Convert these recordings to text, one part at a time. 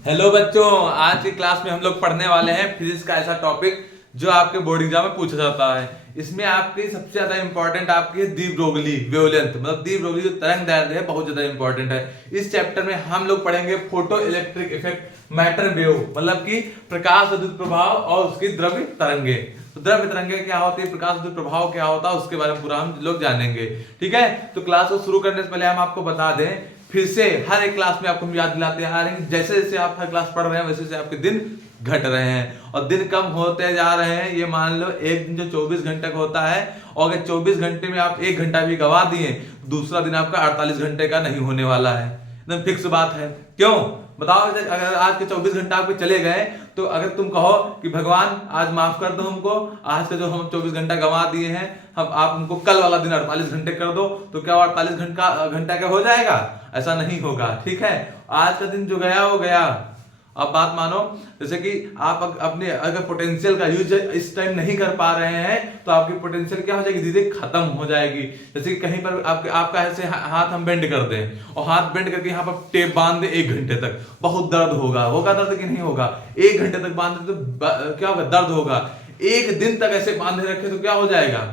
Hello बच्चों, आज की क्लास में हम लोग पढ़ने वाले हैं फिजिक्स का ऐसा टॉपिक जो आपके बोर्ड एग्जाम में पूछा जाता है। इसमें आपकी सबसे ज्यादा इंपॉर्टेंट आपकी दी ब्रोगली वेवलेंथ मतलब दी ब्रोगली जो तरंग दैर्ध्य है बहुत ज्यादा इंपॉर्टेंट है। इस चैप्टर में हम लोग पढ़ेंगे photo electric effect matter wave मतलब कि प्रकाश विद्युत प्रभाव और उसकी द्रव्य तरंगे। तो द्रव्य तरंगे क्या होती है, प्रकाश विद्युत प्रभाव क्या होता है, उसके बारे में पूरा हम लोग जानेंगे। ठीक है, तो क्लास को शुरू करने से पहले हम आपको बता दें, फिर से हर एक क्लास में आपको हम याद दिलाते आ रहे हैं, जैसे जैसे आप हर क्लास पढ़ रहे हैं वैसे वैसे आपके दिन घट रहे हैं और दिन कम होते जा रहे हैं। ये मान लो एक दिन जो 24 घंटे का होता है और अगर 24 घंटे में आप एक घंटा भी गवा दिए दूसरा दिन आपका 48 घंटे का नहीं होने वाला है। एकदम फिक्स बात है। क्यों बताओ, अगर आज के 24 घंटे आपके चले गए तो अगर तुम कहो कि भगवान आज माफ कर दो हमको, आज का जो हम 24 घंटा गंवा दिए हैं हम आप हमको कल वाला दिन 48 घंटे कर दो, तो क्या 48 घंटा क्या हो जाएगा? ऐसा नहीं होगा। ठीक है, आज का दिन जो गया वो गया। अब बात मानो, जैसे कि आप अपने अगर पोटेंशियल का यूज इस टाइम नहीं कर पा रहे हैं तो आपकी पोटेंशियल क्या हो जाएगी, धीरे खत्म हो जाएगी। जैसे कि कहीं पर आपका ऐसे हाथ हम बेंड कर दें और हाथ बेंड करके यहाँ पर टेप बांध दे 1 घंटे तक, बहुत दर्द होगा दर्द कि नहीं होगा? 1 घंटे तक बांध दे तो क्या होगा, दर्द होगा। 1 दिन तक ऐसे बांधे रखे तो क्या हो जाएगा,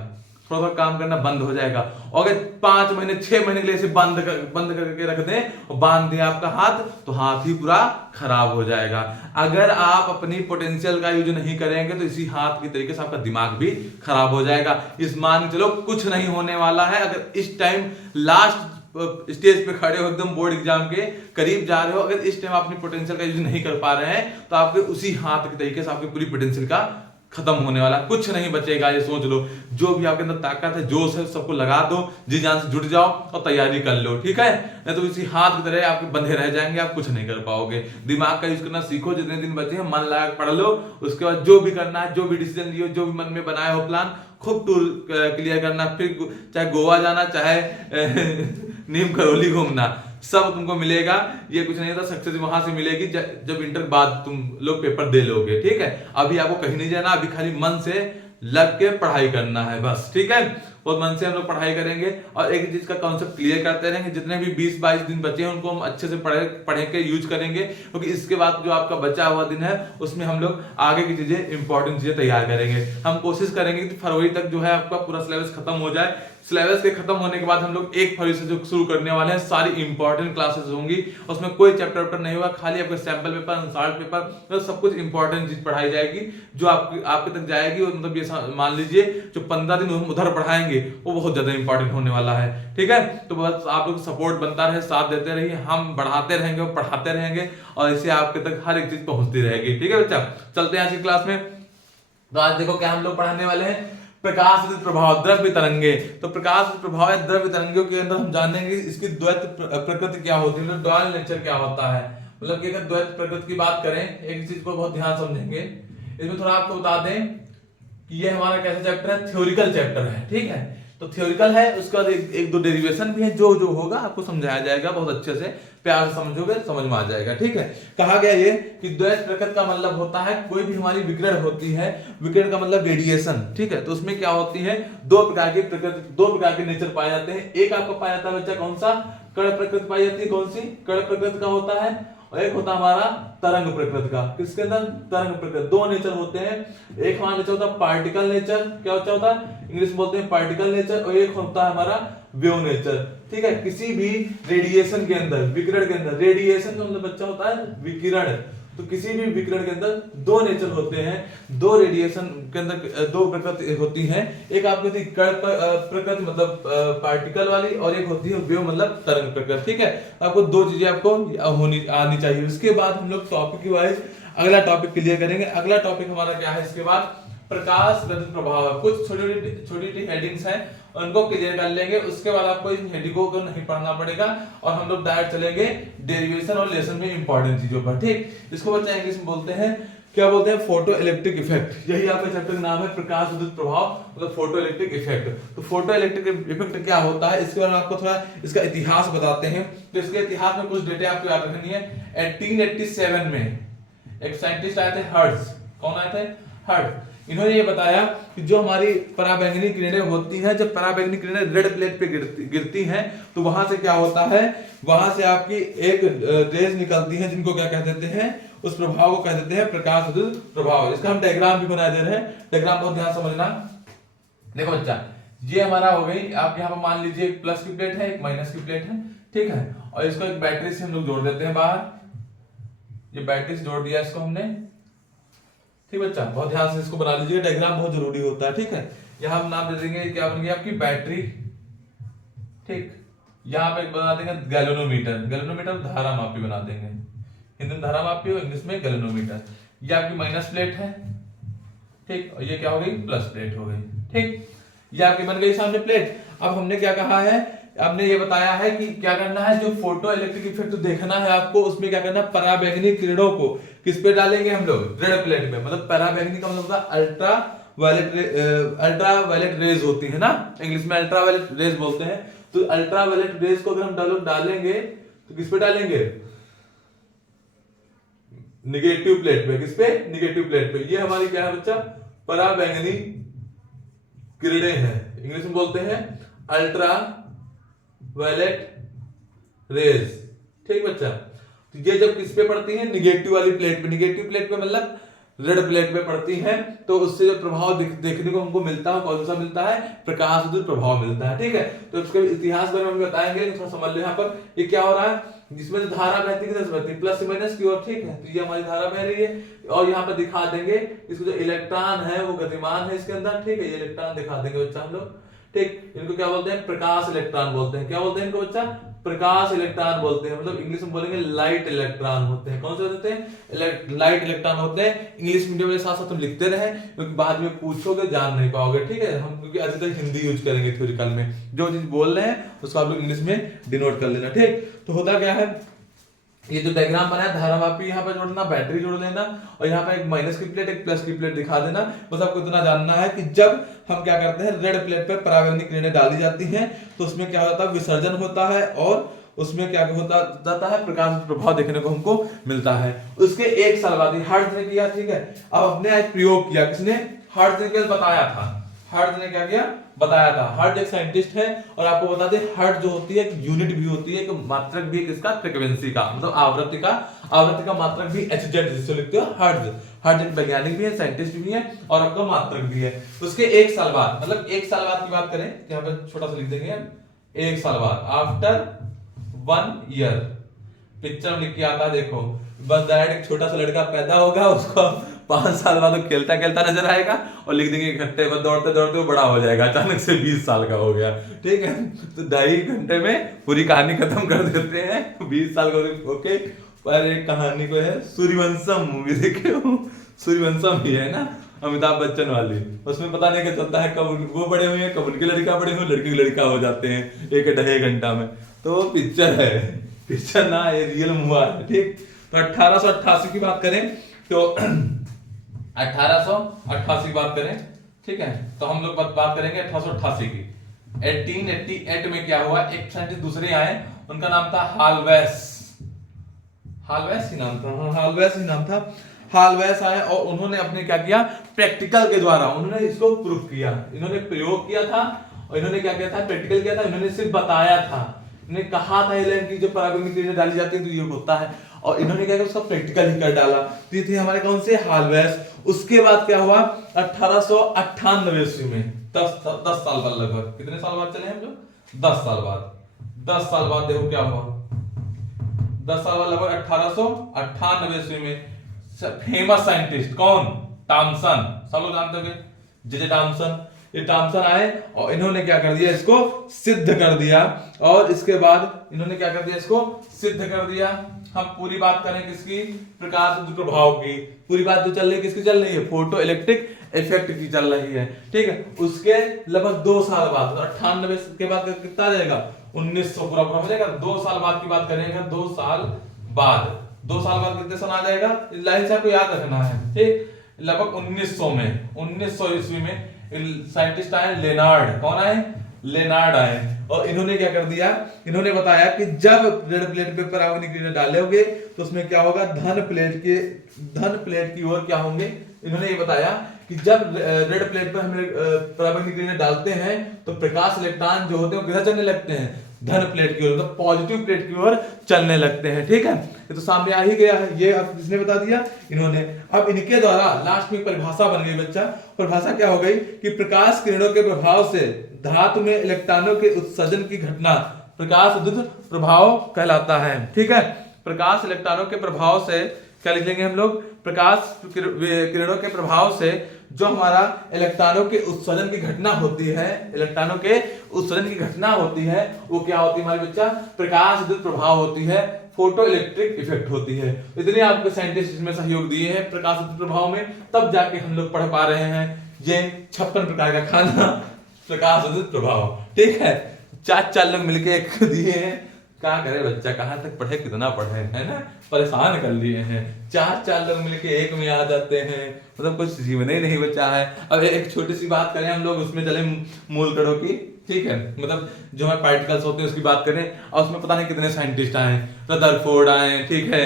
थोड़ा सा काम करना बंद हो जाएगा। और अगर 5 महीने 6 महीने के लिए इसे बंद करके रख दें और बांध दें आपका हाथ तो हाथ ही पूरा खराब हो जाएगा। अगर आप अपनी पोटेंशियल का यूज नहीं करेंगे तो इसी हाथ की तरीके से आपका दिमाग भी खराब हो जाएगा। इस मान के चलो कुछ नहीं होने वाला है। अगर इस टाइम लास्ट स्टेज पे खड़े हो, एकदम बोर्ड एग्जाम के करीब जा रहे हो, अगर इस टाइम अपनी पोटेंशियल का यूज नहीं कर पा रहे हैं तो आपके उसी हाथ के तरीके से आपकी पूरी पोटेंशियल का खत्म होने वाला, कुछ नहीं बचेगा। ये सोच लो, जो भी आपके अंदर ताकत है जोश है सबको लगा दो, जी जान से जुट जाओ और तैयारी कर लो। ठीक है, नहीं तो इसी हाथ की तरह आपके बंधे रह जाएंगे, आप कुछ नहीं कर पाओगे। दिमाग का यूज करना सीखो, जितने दिन बचे हैं मन लगा पढ़ लो। उसके बाद जो भी करना है, जो भी डिसीजन लियो, जो भी मन में बनाए हो प्लान, खूब टूर क्लियर करना। फिर चाहे गोवा जाना, चाहे नीम करौली घूमना, सब तुमको मिलेगा। ये कुछ नहीं था, सक्सेस वहां से मिलेगी जब इंटर बाद तुम लोग पेपर दे लोगे। ठीक है, अभी आपको कहीं नहीं जाना, अभी खाली मन से लग के पढ़ाई करना है बस। ठीक है, और मन से हम लोग पढ़ाई करेंगे और एक चीज का कॉन्सेप्ट क्लियर करते रहेंगे। जितने भी 20-22 दिन बचे हैं उनको हम अच्छे से पढ़े के यूज करेंगे, क्योंकि इसके बाद जो आपका बचा हुआ दिन है उसमें हम लोग आगे की चीजें इंपॉर्टेंट चीजें तैयार करेंगे। हम कोशिश करेंगे कि फरवरी तक जो है आपका पूरा सिलेबस खत्म हो जाए। सिलेबस के खत्म होने के बाद हम लोग 1 फरवरी से जो शुरू करने वाले हैं, सारी इंपॉर्टेंट क्लासेस होंगी। उसमें कोई चैप्टर नहीं होगा, खाली आपका सैंपल पेपर, अनसॉल्व पेपर, मतलब सब कुछ इंपॉर्टेंट चीज पढ़ाई जाएगी जो आपके तक जाएगी। और मतलब ये मान लीजिए जो 15 दिन हम उधर पढ़ाएंगे वो बहुत ज्यादा इंपॉर्टेंट होने वाला है। ठीक है, तो बस आप लोग सपोर्ट बनता रहे, साथ देते रहिए, हम बढ़ाते रहेंगे और पढ़ाते रहेंगे और इससे आपके तक हर एक चीज पहुंचती रहेगी। ठीक है बच्चा, चलते हैं आज की क्लास में। तो आज देखो क्या हम लोग पढ़ाने वाले हैं, प्रकाश विद्युत प्रभाव द्रव्य तरंगे। तो प्रकाश विद्युत प्रभाव या द्रव्य तरंगों के अंदर हम जानेंगे इसकी द्वैत प्रकृति क्या होती है, मतलब डुअल नेचर क्या होता है। मतलब कि अगर द्वैत प्रकृति की बात करें, एक चीज को बहुत ध्यान समझेंगे। इसमें थोड़ा आपको बता दें कि ये हमारा कैसा चैप्टर है, थ्योरिकल चैप्टर है। ठीक है, तो थ्योरिकल है, उसके बाद एक दो डेरिवेशन भी है, जो जो होगा आपको समझाया जाएगा बहुत अच्छे से, प्यार से समझोगे समझ में आ जाएगा। ठीक है, कहा गया ये कि द्वैत प्रकृति का मतलब होता है कोई भी हमारी विकिरण होती है, विकिरण का मतलब रेडिएशन। ठीक है, तो उसमें क्या होती है, 2 प्रकार की प्रकृति, 2 प्रकार के नेचर पाए जाते हैं। एक आपको पाया जाता है बच्चा कौन सा, कण प्रकृति पाई जाती है। कौन सी? कण प्रकृति का होता है। और एक होता है हमारा तरंग प्रकृति का। किसके अंदर? तरंग प्रकृति। 2 नेचर होते हैं, एक हमारा नेचर होता है पार्टिकल नेचर, क्या होता है इंग्लिश में बोलते हैं पार्टिकल नेचर, और एक होता है हमारा वेव नेचर। ठीक है, किसी भी रेडिएशन के अंदर, विकिरण के अंदर, रेडिएशन का मतलब बच्चा होता है विकिरण, तो किसी भी विकिरण के अंदर 2 नेचर होते हैं, 2 रेडिएशन के अंदर 2 प्रकृति होती हैं। एक आपकी होती है कण प्रकृति मतलब पार्टिकल वाली, और एक होती है वेव मतलब तरंग प्रकृति। ठीक है, आपको 2 चीजें आपको आनी चाहिए। उसके बाद हम लोग टॉपिक वाइज अगला टॉपिक क्लियर करेंगे। अगला टॉपिक हमारा क्या है, इसके बाद प्रकाश विद्युत प्रभाव। कुछ छोटी हेडिंग्स हैं, उनको क्लियर कर लेंगे। उसके बाद आपको इन हेडिंगों को नहीं पढ़ना पड़ेगा और हम लोग डायरेक्ट चलेंगे डेरिवेशन और लेसन में इंपॉर्टेंट चीजों पर। ठीक, इसको बच्चा इंग्लिश में बोलते हैं, क्या बोलते हैं, फोटो इलेक्ट्रिक इफेक्ट। यही आपका चैप्टर का नाम है, प्रकाश विद्युत प्रभाव मतलब फोटो इलेक्ट्रिक इफेक्ट। तो फोटो इलेक्ट्रिक इफेक्ट क्या होता है, इसके बारे में आपको थोड़ा इसका इतिहास बताते हैं। तो इसके इतिहास में कुछ डेटा आपको याद रखनी है। 1887 में एक साइंटिस्ट आए थे, हर्ट्ज। कौन आए थे? हर्ट्ज। इन्होंने ये बताया कि जो हमारी पराबैंगनी किरणें होती हैं, जब पराबैंगनी किरणें रेड प्लेट पे गिरती हैं तो वहां से क्या होता है, वहां से आपकी एक रेज निकलती है जिनको क्या कह देते हैं, उस प्रभाव को कह देते हैं प्रकाश विद्युत प्रभाव। इसका हम डायग्राम भी बना दे रहे हैं, डायग्राम बहुत ध्यान समझना। देखो बच्चा, ये हमारा हो गई, आप यहाँ पर मान लीजिए एक प्लस की प्लेट है, एक माइनस की प्लेट है, ठीक है, और इसको एक बैटरी से हम लोग जोड़ देते हैं बाहर, ये बैटरी से जोड़ दिया इसको हमने, ठीक बच्चा, बहुत ध्यान से इसको बना लीजिए, डायग्राम बहुत जरूरी होता है, ठीक है। यहाँ हम नाम दे देंगे, क्या बन गया आपकी बैटरी, ठीक, यहाँ पे बना देंगे गैल्वेनोमीटर, गैल्वेनोमीटर धारा मापी बना देंगे, हिंदी में धारा मापी और इंग्लिश में गैल्वेनोमीटर। ये आपकी माइनस प्लेट है, ठीक, और ये क्या हो गई, प्लस प्लेट हो गई, ठीक, ये आपकी बन गई सामने प्लेट। अब हमने क्या कहा है, हमने ये बताया है कि क्या करना है, जो फोटो इलेक्ट्रिक इफेक्ट देखना है आपको, उसमें क्या करना है, पराबैंगनी किरणों को किस पे डालेंगे हम लोग, रेड प्लेट में, मतलब पराबैंगनी का मतलब होता है अल्ट्रा वायलेट रेज होती है ना, इंग्लिश में अल्ट्रा वायलेट रेज बोलते हैं। तो अल्ट्रा वायलेट रेज को अगर हम डालेंगे तो किस पे डालेंगे, निगेटिव प्लेट पे, किस पे, निगेटिव प्लेट पे। ये हमारी क्या है बच्चा, पराबैंगनी किरणें हैं, इंग्लिश में बोलते हैं अल्ट्रा वायलेट रेज, ठीक बच्चा। तो ये जब किस पे पड़ती है, निगेटिव वाली प्लेट पे, निगेटिव प्लेट पे मतलब रेड प्लेट पे पड़ती है, तो उससे जो प्रभाव देखने को हमको मिलता है, कौन सा मिलता है, प्रकाश विद्युत प्रभाव मिलता है, ठीक है। तो उसके इतिहास बारे में हम बताएंगे, थोड़ा समझ लो यहाँ पर ये क्या हो रहा है, जिसमें जो धारा बहती है किधर से बहती है, प्लस से माइनस की ओर, ठीक है। तो ये हमारी धारा बह रही है, और यहाँ पर दिखा देंगे इसको, जो इलेक्ट्रॉन है वो गतिमान है इसके अंदर, ठीक है, ये इलेक्ट्रॉन दिखा देंगे बच्चा हम लोग, ठीक। इनको क्या बोलते हैं, प्रकाश इलेक्ट्रॉन बोलते हैं, क्या बोलते हैं इनको बच्चा, प्रकाश इलेक्ट्रॉन बोलते हैं, मतलब इंग्लिश में बोलेंगे लाइट इलेक्ट्रॉन होते हैं। कौन से होते हैं, लाइट इलेक्ट्रॉन होते हैं। इंग्लिश मीडियम के साथ साथ तुम लिखते रहे, क्योंकि बाद में पूछोगे जान नहीं पाओगे, ठीक है। हम क्योंकि आज तक हिंदी यूज करेंगे थ्योरिकल में, जो चीज बोल रहे हैं उसको आप लोग इंग्लिश में डिनोट कर लेना, ठीक। तो होता क्या है, ये जो डायग्राम बनाया, धारामापी यहाँ पे जोड़ना, बैटरी जोड़ लेना, और यहाँ पे एक माइनस की प्लेट एक प्लस की प्लेट दिखा देना। बस आपको इतना जानना है कि जब हम क्या करते हैं, रेड प्लेट पे पराबैंगनी किरणें डाली जाती हैं तो उसमें क्या होता है, विसर्जन होता है, और उसमें क्या होता जाता है, प्रकाश प्रभाव देखने को हमको मिलता है। उसके एक साल बाद हार्ट्ज ने किया, ठीक है। अब अपने आज प्रयोग किया, किसने, हार्ट्ज ने बताया था, हार्ट्ज ने क्या किया, बताया था। हार्ट्ज एक साइंटिस्ट है, और आपको बता दें हर्ट्ज जो होती है एक यूनिट भी होती है, एक मात्रक भी किसका, फ्रीक्वेंसी का, मतलब आवृत्ति का मात्रक भी hz जिससे लिखते हो हर्ट्ज। हर्ट्ज एक वैज्ञानिक भी है, साइंटिस्ट भी है, और आपका मात्रक भी है। उसके एक साल बाद, मतलब एक साल बाद की बात करें, यहाँ पे छोटा सा लिख देंगे, एक साल बाद, आफ्टर 1 ईयर, पिक्चर में लिख के आता है, देखो बस डायरेक्ट एक छोटा सा लड़का पैदा होगा, उसको 5 साल बाद वो खेलता खेलता नजर आएगा, और लिख देंगे घंटे में दौड़ते दौड़ते वो बड़ा हो जाएगा, अचानक से 20 साल का हो गया, ठीक है। तो 2.5 घंटे में पूरी कहानी खत्म कर देते हैं, 20 साल का ओके। पर एक कहानी को है, सूर्यवंशम मूवी देखे हो, सूर्यवंशम ही है ना, अमिताभ बच्चन वाली, उसमें पता नहीं क्या चलता है, कब वो बड़े हुए हैं, कब उनके लड़का बड़े हुए, लड़के के लड़का हो जाते हैं 1-2.5 घंटा में। तो वो पिक्चर है, पिक्चर ना, ये रियल हुआ है, ठीक। तो 1888 की बात करें तो 1888 की बात करें, ठीक है, तो हम लोग बात करेंगे 1888 की। 1888 में क्या हुआ, एक साइंटिस्ट दूसरे आए, उनका नाम था हालवेस, हालवेस ही नाम था, हाँ हालवेस ही नाम था। हालवेस आए और उन्होंने अपने क्या किया, प्रैक्टिकल के द्वारा उन्होंने इसको प्रूव किया, इन्होंने प्रयोग किया था, और इन्होंने क्या किया था, प्रैक्टिकल किया था, इन्होंने सिर्फ बताया था, इन्होंने कहा था एलन की जो पराबैंगनी किरणें डाली जाती है तो ये होता है, और इन्होंने क्या किया, उसका प्रैक्टिकल ही कर डाला। तो ये थे हमारे कौन से, हालवेस। उसके बाद क्या हुआ, 1898 ईस्वी में, 10 साल बाद, लगभग कितने साल बाद चले हम लोग, 10 साल बाद, 10 साल बाद देखो क्या हुआ, 10 साल बाद लगभग 1898 ईस्वी में फेमस साइंटिस्ट कौन, टॉमसन, सब लोग जानते होंगे, जे टॉमसन। ये टॉमसन आए और इन्होंने क्या कर दिया, इसको सिद्ध कर दिया, और इसके बाद इन्होंने क्या कर दिया, इसको सिद्ध कर दिया। हम पूरी बात करें किसकी, प्रकाश विद्युत प्रभाव की, पूरी बात जो चल रही है किसकी चल रही है, फोटो इलेक्ट्रिक इफेक्ट की चल रही है, ठीक है। उसके लगभग 2 साल बाद, 98 के बाद कितना आ जाएगा, 1900 पूरा हो जाएगा। 2 साल बाद की बात करेंगे, 2 साल बाद, 2 साल बाद कितने सन आ जाएगा, लाइन से आपको याद रखना है, ठीक। लगभग 1900 में, 1900 ईस्वी में साइंटिस्ट आए, लेनार्ड, कौन आए, लेनार्ड आए, और इन्होंने क्या कर दिया, इन्होंने बताया कि जब रेड प्लेट पे पराबैंगनी किरणें डालोगे तो उसमें क्या होगा, धन प्लेट की ओर क्या होंगे, इन्होंने ये बताया कि जब रेड प्लेट पर हम पराबैंगनी किरणें डालते हैं तो प्रकाश इलेक्ट्रॉन जो होते हैं वो किधर चलने लगते हैं, धन प्लेट की ओर, मतलब पॉजिटिव प्लेट की ओर चलने लगते हैं। ठीक है, ये तो सामने आ ही गया है, ये अब किसने बता दिया, इन्होंने। अब इनके द्वारा लास्ट में परिभाषा बन गई बच्चा। परिभाषा क्या हो गई कि प्रकाश किरणों के प्रभाव से धातु में इलेक्ट्रॉनों के उत्सर्जन की घटना प्रकाश विद्युत प्रभाव कहलाता है। ठीक है, प्रकाश इलेक्ट्रॉनों के प्रभाव से क्या लिख लेंगे हम लोग, प्रकाश किरणों के प्रभाव से जो हमारा इलेक्ट्रॉनों के उत्सर्जन की घटना होती है, इलेक्ट्रॉनों के उत्सर्जन की घटना होती है, वो क्या होती है हमारे बच्चा, प्रकाश विद्युत प्रभाव होती है, फोटो इलेक्ट्रिक इफेक्ट होती है। इतने आपको साइंटिस्ट इसमें सहयोग दिए हैं प्रकाश विद्युत प्रभाव में, तब जाके हम लोग पढ़ पा रहे हैं ये 56 प्रकार का खाना प्रकाश विद्युत प्रभाव। ठीक है, चार लोग मिलके एक दिए हैं, क्या करे बच्चा, कहाँ तक पढ़े, कितना पढ़े, है ना, परेशान कर लिए हैं। चार लोग मिलके एक में आ जाते हैं, मतलब कुछ जीवन ही नहीं बचा है। अब एक छोटी सी बात करें हम लोग, उसमें चले मूल कणों की। ठीक है, मतलब जो हमारे पार्टिकल्स होते हैं उसकी बात करें, और उसमें पता नहीं कितने साइंटिस्ट आए, रदरफोर्ड आए, ठीक है,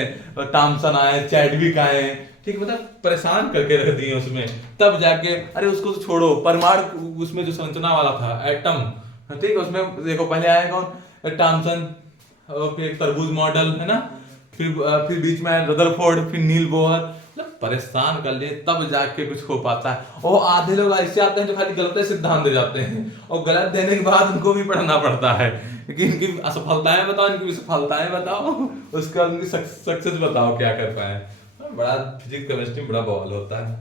थॉमसन आए, चैडविक आए, ठीक, मतलब परेशान करके रख दिए उसमें। तब जाके, अरे उसको तो छोड़ो, परमाणु उसमें जो संरचना वाला था एटम, ठीक है, उसमें देखो पहले आया कौन, थॉमसन, फिर तरबूज मॉडल, है ना, फिर बीच में रदरफोर्ड, फिर नील बोहर, मतलब परेशान कर लिए, तब जाके कुछ हो पाता है। और आधे लोग ऐसे आते हैं जो खाली गलत सिद्धांत दे जाते हैं, और गलत देने के बाद उनको भी पढ़ना पड़ता है कि इनकी असफलताएं बताओ, इनकी विफलताएं बताओ, उसके बाद उनकी सक्सेस बताओ क्या कर पाए। बड़ा फिजिक्स केमिस्ट्री बड़ा बवाल होता है,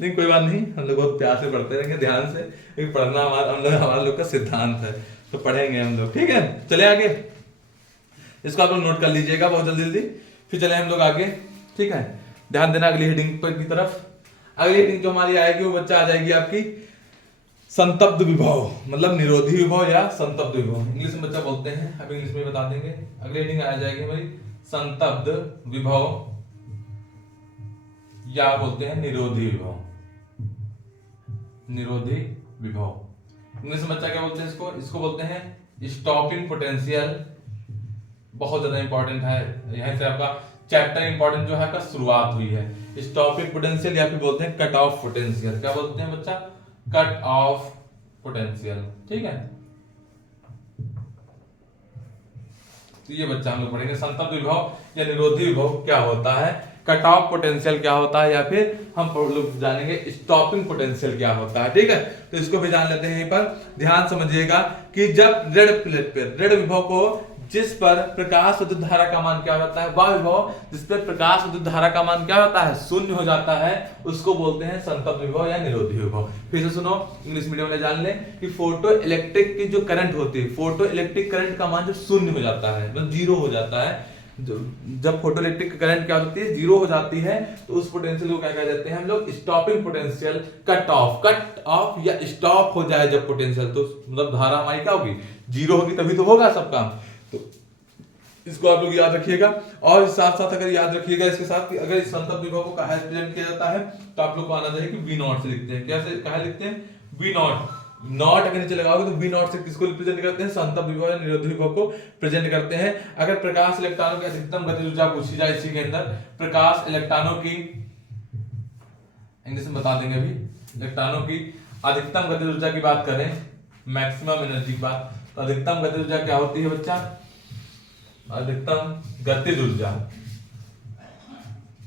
लेकिन कोई बात नहीं, हम लोग बहुत प्यार से पढ़ते रहेंगे, ध्यान से, क्योंकि पढ़ना हमारा लोग का सिद्धांत है, तो पढ़ेंगे हम लोग। ठीक है, चले आगे, इसको आप लोग नोट कर लीजिएगा बहुत जल्दी जल्दी, फिर चले हम लोग आगे। ठीक है, ध्यान देना अगली हेडिंग पर की तरफ। अगली हेडिंग जो हमारी आएगी वो बच्चा आ जाएगी आपकी संतप्त विभव, मतलब निरोधी विभव या संतप्त विभव, इंग्लिश में बच्चा बोलते हैं, अब इंग्लिश में बता देंगे। अगली हेडिंग आ जाएगी हमारी संतप्त विभव या बोलते हैं निरोधी विभव, निरोधी विभव। इंग्लिश में बच्चा क्या बोलते हैं इसको बोलते हैं स्टॉपिंग पोटेंशियल। बहुत ज्यादा इंपॉर्टेंट है, यहीं से आपका चैप्टर इंपॉर्टेंट जो है का शुरुआत हुई है। स्टॉपिंग पोटेंशियल या फिर बोलते हैं कट ऑफ पोटेंशियल, क्या बोलते हैं बच्चा, कट ऑफ पोटेंशियल। ठीक है, तो ये बच्चा हम लोग पढ़ेंगे संतप्त विभव या निरोधी विभव क्या होता है, कट ऑफ पोटेंशियल क्या होता है, या फिर हम लोग जानेंगे स्टॉपिंग पोटेंशियल क्या होता है। ठीक है, तो इसको भी जान लेते हैं। यहीं पर ध्यान समझिएगा कि जब रेड प्लेट पर रेड विभव को जिस पर प्रकाश विद्युत धारा का मान क्या होता है, वह विभव जिस पर प्रकाश विद्युत धारा का मान क्या होता है, शून्य हो जाता है, उसको बोलते हैं संतप्त विभव या निरोधी विभव। फिर से सुनो, इंग्लिश मीडियम में जान लें कि फोटो इलेक्ट्रिक की जो करंट होती है, फोटो इलेक्ट्रिक करंट का मान जब शून्य हो जाता है, मतलब जीरो हो जाता है, जब फोटो इलेक्ट्रिक करंट क्या होती है, जीरो हो जाती है, तो उस पोटेंशियल को क्या कह जाते हैं हम लोग, स्टॉपिंग पोटेंशियल। कट ऑफ या स्टॉप हो जाए जब पोटेंशियल, तो मतलब धारा हमारी क्या होगी, जीरो होगी, तभी तो होगा सब काम। तो इसको आप लोग याद रखिएगा, और साथ साथ अगर याद रखिएगा इसके साथ कि अगर इस संतप्त विभव को कहाँ रिप्रेजेंट किया जाता है, तो आप लोग को आना चाहिए कि वी नॉट से लिखते हैं। कैसे, कहाँ लिखते हैं, वी नॉट, नॉट अगर नीचे लगाओगे तो वी नॉट से किसको रिप्रेजेंट करते हैं, संतप्त विभव या निरोधी विभव को प्रेजेंट करते हैं। अगर प्रकाश इलेक्ट्रॉनों की अधिकतम गतिज ऊर्जा पूछी जाए इसी के अंदर, प्रकाश इलेक्ट्रॉनों की, इंग्लिश में बता देंगे अभी, इलेक्ट्रॉनों की अधिकतम गतिज ऊर्जा की बात करें, मैक्सिमम एनर्जी की बात, तो अधिकतम गतिज ऊर्जा क्या होती है बच्चा, अधिकतम गतिज ऊर्जा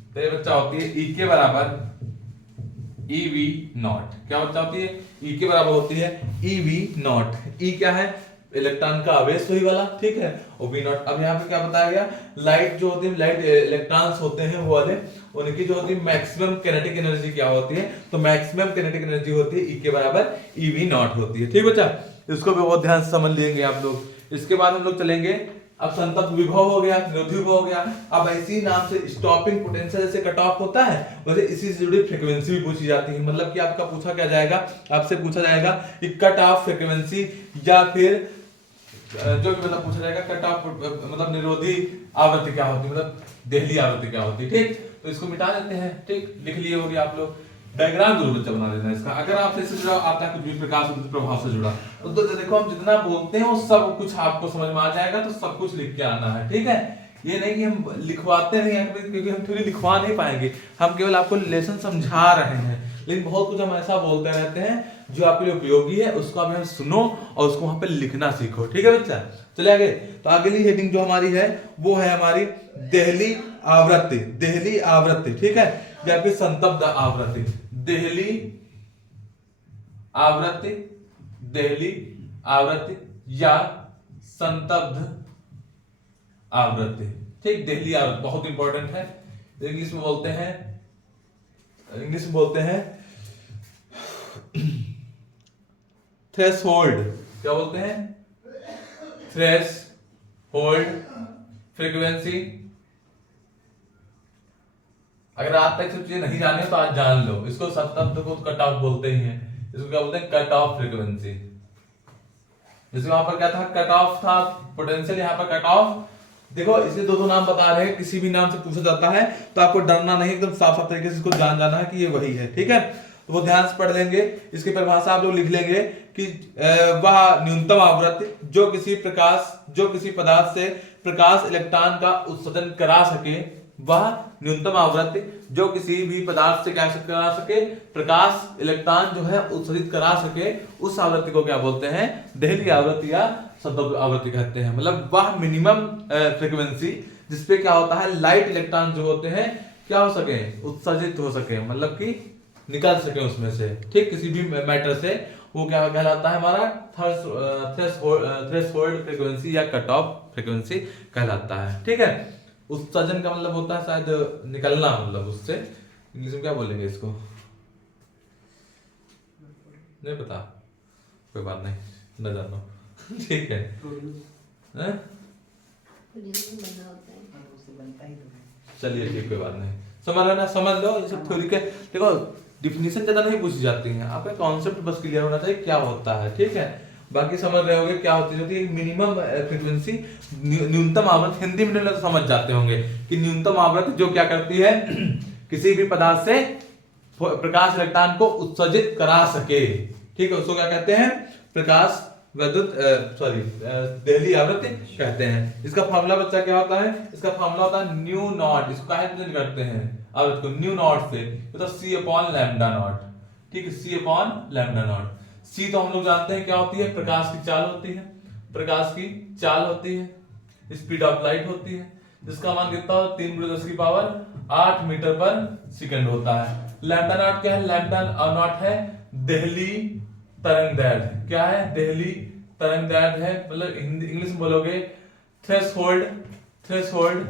तो ये बच्चा होती है E के बराबर EV नॉट। क्या बच्चा होती है, E के बराबर होती है EV नॉट। E क्या है, इलेक्ट्रॉन का आवेश वही वाला, ठीक है, और V नॉट। अब यहाँ पे क्या बताया गया, लाइट जो होती है, लाइट इलेक्ट्रॉन्स होते हैं वो वाले, उनकी जो होती है मैक्सिमम किनेटिक एनर्जी क्या होती है, तो मैक्सिमम किनेटिक एनर्जी होती है E के बराबर EV नॉट होती है। ठीक बच्चा, इसको भी बहुत ध्यान से समझ लेंगे आप लोग। इसके बाद हम लोग चलेंगे, अब संतप्त विभव हो गया, निरोधी विभव हो गया। अब इसी नाम से स्टॉपिंग पोटेंशियल जैसे कट ऑफ होता है, वैसे इसी से जुड़ी फ्रीक्वेंसी भी पूछी जाती है। मतलब कि आपका पूछा क्या जाएगा, आपसे पूछा जाएगा कि कट ऑफ फ्रीक्वेंसी, या फिर जो भी मतलब पूछा जाएगा कट ऑफ मतलब निरोधी आवृत्ति क्या होती है, मतलब देहली आवृत्ति क्या होती है। ठीक, तो इसको मिटा देते हैं। ठीक, लिख लिए होगे आप लोग, डायग्राम जरूर बच्चा बना देना इसका। अगर आपसे इससे जुड़ा आता है कुछ भी प्रकाश विद्युत प्रभाव से जुड़ा, तो देखो हम जितना बोलते हैं वो सब कुछ आपको समझ में आ जाएगा, तो सब कुछ लिख के आना है। ठीक है, ये नहीं कि हम लिखवाते नहीं हैं, क्योंकि हम थोड़ी लिखवा नहीं पाएंगे, हम केवल आपको लेसन समझा रहे हैं। लेकिन बहुत कुछ हम ऐसा बोलते रहते हैं जो आपके लिए उपयोगी है, उसको आप यहाँ सुनो और उसको वहां पे लिखना सीखो। ठीक है बच्चा, चले आगे। तो अगली हेडिंग जो हमारी है वो है हमारी देहली आवृत्ति। देहली आवृत्ति, ठीक है, या फिर संतब्ध आवृत्ति। देहली आवृत्ति, देहली आवृत्ति या संतब्ध आवृत्ति। ठीक, देहली आवृत्ति बहुत इंपॉर्टेंट है। इंग्लिश में बोलते हैं, इंग्लिश में बोलते हैं थ्रेशोल्ड। क्या बोलते हैं? Threshold frequency. अगर आप तक सब चीजें नहीं जाने तो आज जान लो। इसको संतब्ध को कट ऑफ बोलते ही हैं। इसको क्या बोलते हैं? Cut off frequency. जैसे वहां पर क्या था? कट ऑफ था पोटेंशियल, यहाँ पर कट ऑफ। देखो इसके दो नाम बता रहे हैं, किसी भी नाम से पूछा जाता है तो आपको डरना नहीं, एकदम साफ साफ तरीके से इसको जान जाना है कि ये वही है। ठीक है, तो वो ध्यान से पढ़ लेंगे। इसकी परिभाषा आप लोग लिख लेंगे कि वह न्यूनतम आवृत्ति जो किसी पदार्थ से प्रकाश इलेक्ट्रॉन का उत्सर्जन करा सके, वह न्यूनतम आवृत्ति जो किसी भी पदार्थ से क्या करा सके, प्रकाश इलेक्ट्रॉन जो है उत्सर्जित करा सके, उस आवृत्ति को क्या बोलते हैं? देहली आवृत्ति या संतब्ध आवृत्ति कहते हैं। मतलब वह मिनिमम फ्रीक्वेंसी जिसपे क्या होता है, लाइट इलेक्ट्रॉन जो होते हैं क्या हो सके, उत्सर्जित हो सके, मतलब कि निकल सके उसमें से। ठीक, किसी भी मैटर से, वो क्या कहलाता है? हमारा थ्रेशोल्ड फ्रीक्वेंसी या कट ऑफ फ्रीक्वेंसी कहलाता है। ठीक है, उत्सर्जन का मतलब होता है शायद निकलना, मतलब उससे इंग्लिश में क्या बोलेंगे इसको, नहीं पता, कोई बात नहीं, न जानो। ठीक है, चलिए ठीक, कोई बात नहीं, समझ लो ना, समझ लो। ये सब थ्योरी के देखो डिफिनीशन ज्यादा नहीं पूछी जाती है, आपका कॉन्सेप्ट बस क्लियर होना चाहिए क्या होता है। ठीक है, बाकी समझ रहे होंगे क्या होती है मिनिमम फ्रीक्वेंसी, न्यूनतम आवृत्ति। हिंदी में तो समझ जाते होंगे कि न्यूनतम आवृत्ति जो क्या करती है, किसी भी पदार्थ से प्रकाश इलेक्ट्रॉन को उत्सर्जित करा सके। ठीक है, उसको क्या कहते हैं? प्रकाश विद्युत देहली आवृत्ति कहते हैं। इसका फॉर्मूला बच्चा क्या होता है? इसका फॉर्मूला होता है न्यू नॉट। इसको काहे रिप्रेजेंट करते हैं आवृत्ति को? न्यू नॉट से, मतलब सी अपॉन लैम्डा नॉट। ठीक है, सी अपॉन लैम्डा नॉट। सी तो हम लोग जानते हैं क्या होती है, प्रकाश की चाल होती है, प्रकाश की चाल होती है, स्पीड ऑफ लाइट होती है, जिसका मान कितना हो 3 × 10⁸ मीटर पर सेकंड होता है। लैम्डा नॉट क्या है? लैम्डा नॉट है देहली तरंग दैर्ध्य। क्या है? देहली तरंग दैर्ध्य है, मतलब इंग्लिश में बोलोगे थ्रेशोल्ड। थ्रेशोल्ड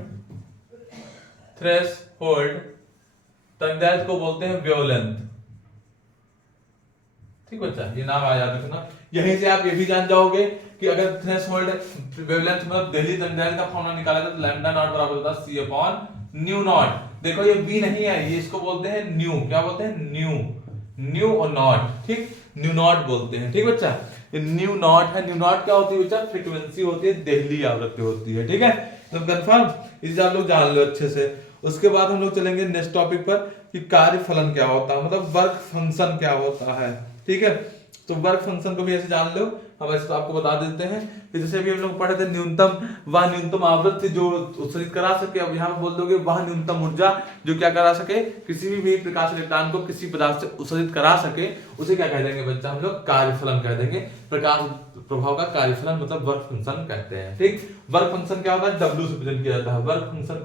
थ्रेशोल्ड तरंग दैर्ध्य को बोलते हैं वेवलेंथ। ठीक बच्चा, ये नाम आ याद रखना। यहीं से आप ये भी जान जाओगे कि अगर थ्रेशोल्ड वेवलेंथ मतलब देहली तरंग दैर्ध्य का फॉर्मूला निकाला था तो लैम्डा नॉट बराबर होता है सी अपॉन न्यू नॉट। देखो ये बी नहीं है, ये इसको बोलते हैं न्यू। क्या बोलते हैं? न्यू। न्यू और नॉट, ठीक, न्यू नॉट बोलते हैं। ठीक बच्चा, ये न्यू नॉट है। न्यू नॉट क्या होती है बच्चा? फ्रीक्वेंसी होती है, देहली आवृत्ति होती है। ठीक है, तो कंफर्म, इसे आप लोग जान लो अच्छे से। उसके बाद हम लोग चलेंगे नेक्स्ट टॉपिक पर कि कार्यफलन क्या होता है, मतलब वर्क फंक्शन क्या होता है। ठीक है, तो वर्क फंक्शन को भी ऐसे जान लो। हम ऐसे तो आपको बता देते हैं कि जैसे भी हम लोग पढ़े थे न्यूनतम, वह न्यूनतम आवृत्ति जो उत्सर्जित करा सके। अब यहाँ पे बोल दोगे वह न्यूनतम ऊर्जा जो क्या करा सके, किसी भी प्रकाश इलेक्ट्रॉन को किसी पदार्थ से उत्सर्जित करा सके, उसे क्या कह देंगे बच्चा? हम लोग कार्यफलन कह देंगे। प्रकाश प्रभाव का कार्यफलन मतलब वर्क फंक्शन कहते हैं। ठीक, वर्क फंक्शन क्या होता है? W से प्रेजेंट किया जाता है। वर्क फंक्शन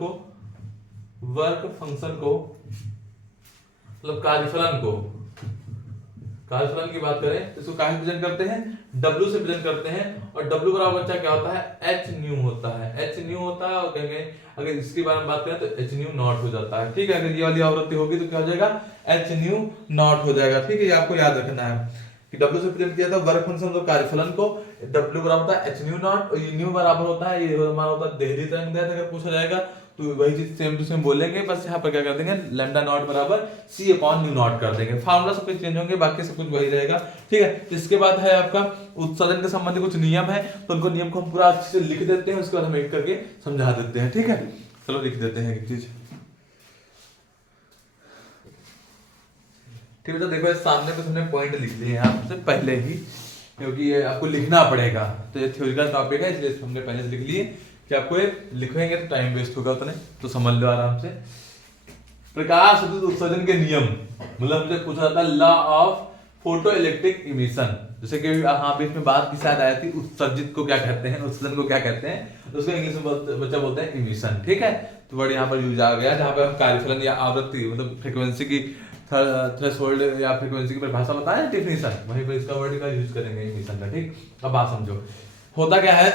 को मतलब कार्यफलन की बात करें तो इसको काहे प्रेजेंट करते हैं? W से प्रेजेंट करते हैं। और W बराबर बच्चा क्या होता है? H न्यू होता है। H न्यू होता है, और कहेंगे अगर इसके बारे में बात करें तो H न्यू नॉट हो जाता है। ठीक है, अगर ये वाली आवृत्ति होगी तो क्या हो जाएगा? H न्यू नॉट हो जाएगा। ठीक है, ये आपको याद रखना है कि W से प्रेजेंट किया था वर्क फंक्शन तो कार्यफलन को। W बराबर होता है H न्यू नॉट, और ये न्यू बराबर होता है, ये हमारा होता है देहली तरंग दैर्ध्य। अगर पूछा जाएगा तो वही चीज सेम टू सेम बोलेंगे, बस यहाँ पर क्या कर देंगे? लैम्डा नॉट बराबर C अपॉन न्यू नॉट कर देंगे। फार्मूला सब कुछ चेंज होंगे, बाकी सब कुछ वही रहेगा। ठीक है, इसके बाद है आपका उत्सर्जन के संबंधी कुछ नियम है, तो उनको नियम को हम पूरा अच्छे से लिख देते हैं, उसके बाद हम एक करके समझा देते हैं। ठीक है, चलो लिख देते हैं एक चीज। ठीक है, तो देखो सामने कुछ हमने पॉइंट लिख लिए हैं आपसे पहले ही, क्योंकि ये आपको लिखना पड़ेगा। तो ये थ्योरिकल टॉपिक है, इसलिए हमने पहले से लिख लिए कि आपको ये लिखेंगे तो टाइम वेस्ट होगा उतने, तो समझ लो आराम से। प्रकाश विद्युत उत्सर्जन के नियम, मतलब मुझे पूछा जाता है law of photo electric emission, जैसे कि हाँ भी इसमें बात की शायद आई थी, उत्सर्जित को क्या कहते हैं, उत्सर्जन को क्या कहते हैं, उसको इंग्लिश में बच्चा बोलते हैं इमिशन, ठीक है। तो वर्ड यहाँ पर यूज आ गया जहाँ पे हम कार्यफलन या आवृत्ति मतलब फ्रीक्वेंसी की थ्रेशोल्ड या फ्रीक्वेंसी की परिभाषा बताएं डेफिनेशन, वहीं पर इसका वर्ड का यूज करेंगे इमिशन का, ठीक। अब बात समझो होता क्या है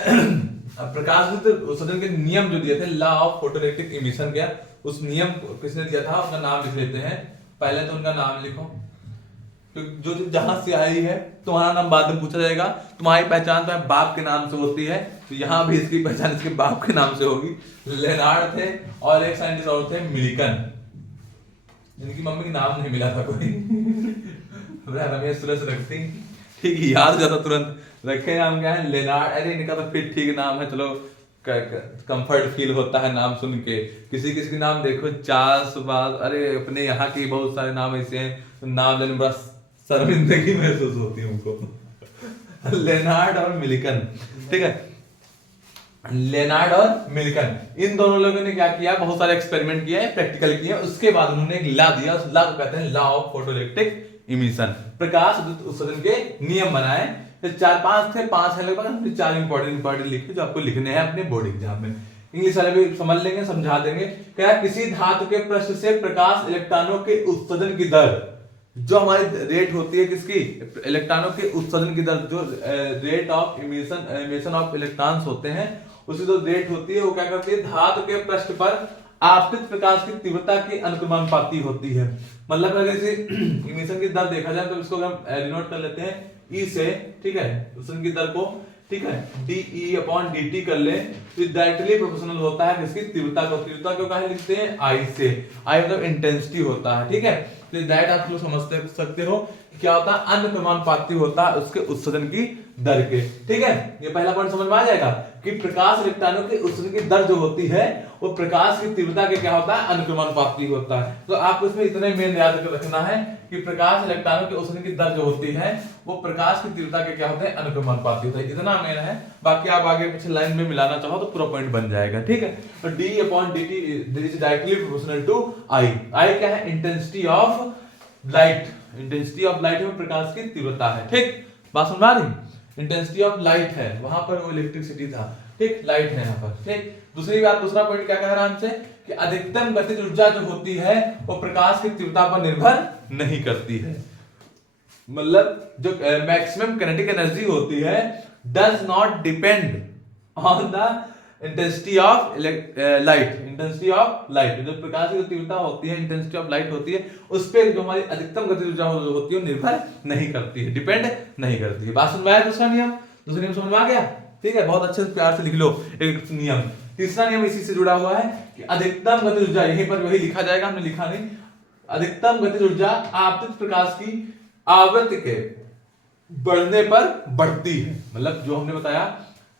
प्रकाश विद्युत उत्सर्जन के नियम जो दिए थे लॉ ऑफ फोटोइलेक्ट्रिक इमिशन क्या, उस नियम किसने दिया था, उसका नाम लिख लेते हैं। पहले तो उनका नाम लिखो, तो जो जहां से आई है तुम्हारा नाम बाद में पूछा जाएगा। तुम्हारी पहचान तो बाप के नाम से होती है, तो यहाँ भी इसकी पहचान इसके बाप के नाम से होगी। लेनार्ड थे और एक साइंटिस्ट और थे मिल्टन, जिनकी मम्मी का नाम नहीं मिला था कोई रमेश सुरेश रखती, ठीक है, याद हो जाता तुरंत, रखे नाम क्या है लेनार्ड, अरे इनका तो फिर ठीक नाम है, चलो कंफर्ट फील होता है नाम सुन के। किसी किसी के नाम देखो चार्ल्स बाल, अरे अपने यहाँ के बहुत सारे नाम ऐसे हैं, नाम लेने बड़ा शर्मिंदगी महसूस होती है उनको लेनार्ड और मिल्टन, ठीक है, लेनार्ड और मिल्टन, इन दोनों लोगों ने क्या किया, बहुत सारे एक्सपेरिमेंट किए, प्रैक्टिकल किए, उसके बाद उन्होंने एक लॉ दिया, उस लॉ को कहते हैं लॉ ऑफ फोटोइलेक्ट्रिक इमिशन, प्रकाश विद्युत उत्सर्जन के नियम बनाए। तो 4-5 थे, 5 है लगभग, हमने 4 इंपॉर्टेंट लिखे जो आपको लिखने हैं अपने बोर्ड एग्जाम में। इंग्लिश वाले भी समझ लेंगे, समझा देंगे। क्या किसी धातु के पृष्ठ से प्रकाश इलेक्ट्रॉनों के उत्सर्जन की दर, जो हमारी रेट होती है किसकी, इलेक्ट्रॉनों के उत्सर्जन की दर, जो rate of emission of electrons होते हैं, उसकी जो रेट होती है वो क्या करती है, धातु के पृष्ठ पर आपतित प्रकाश की तीव्रता के अनुक्रमानुपाती होती है। मतलब अगर इसे इमिशन की दर देखा जाए तो इसको हम डिनोट कर लेते हैं ई से, ठीक है, उत्सर्जन की दर को, ठीक है, DE/dt कर ले, तो डायरेक्टली प्रोपोर्शनल होता है किसकी, तीव्रता को, तीव्रता को कहा लिखते हैं आई से, आई मतलब इंटेंसिटी होता है, ठीक है। तो डायरेक्ट आप लोग समझ सकते हो क्या होता है, अनुक्रमानुपाती होता है उसके उत्सर्जन की दर के, ठीक है। ये पहला पॉइंट समझ में आ जाएगा कि प्रकाश इलेक्ट्रॉनों के उत्सर्जन की दर जो होती है वो प्रकाश की तीव्रता के क्या होता है, अनुक्रमानुपाती होता है। तो आपको इसमें इतना मेन याद रखना है कि प्रकाश इलेक्ट्रॉनों के उत्सर्जन की दर जो होती है वो प्रकाश की तीव्रता के क्या होते हैं, अनुक्रमानुपाती होता है, इतना मेन है। बाकी आप आगे पीछे लाइन में मिलाना चाहो तो पूरा पॉइंट बन जाएगा, ठीक है। तो D/dt is directly proportional to I। I क्या है, intensity of light, intensity of light में प्रकाश की तीव्रता है, ठीक, बात समझ आ रही, इंटेंसिटी ऑफ लाइट है, वहां पर वो इलेक्ट्रिसिटी था, ठीक, लाइट है यहाँ पर, ठीक। दूसरी बात, दूसरा पॉइंट क्या कह रहा है हमसे कि अधिकतम गतिज ऊर्जा जो होती है वो प्रकाश की तीव्रता पर निर्भर नहीं करती है, मतलब जो मैक्सिमम काइनेटिक एनर्जी होती है does not depend on the intensity of light, intensity of light, जो प्रकाश की तीव्रता होती है, इंटेंसिटी ऑफ लाइट होती है, उस पर जो हमारी अधिकतम गतिज ऊर्जा होती है निर्भर नहीं करती है, डिपेंड नहीं करती है। बात समझ में आया, दूसरा नियम, दूसरा नियम समझ में आ गया, ठीक है, बहुत अच्छे से प्यार से लिख लो एक नियम। तीसरा नियम इसी से जुड़ा हुआ है कि अधिकतम गतिज ऊर्जा, यहीं पर वही लिखा जाएगा, हमने लिखा नहीं, अधिकतम गतिज ऊर्जा आपतित प्रकाश की आवृत्ति के बढ़ने पर बढ़ती है, मतलब जो हमने बताया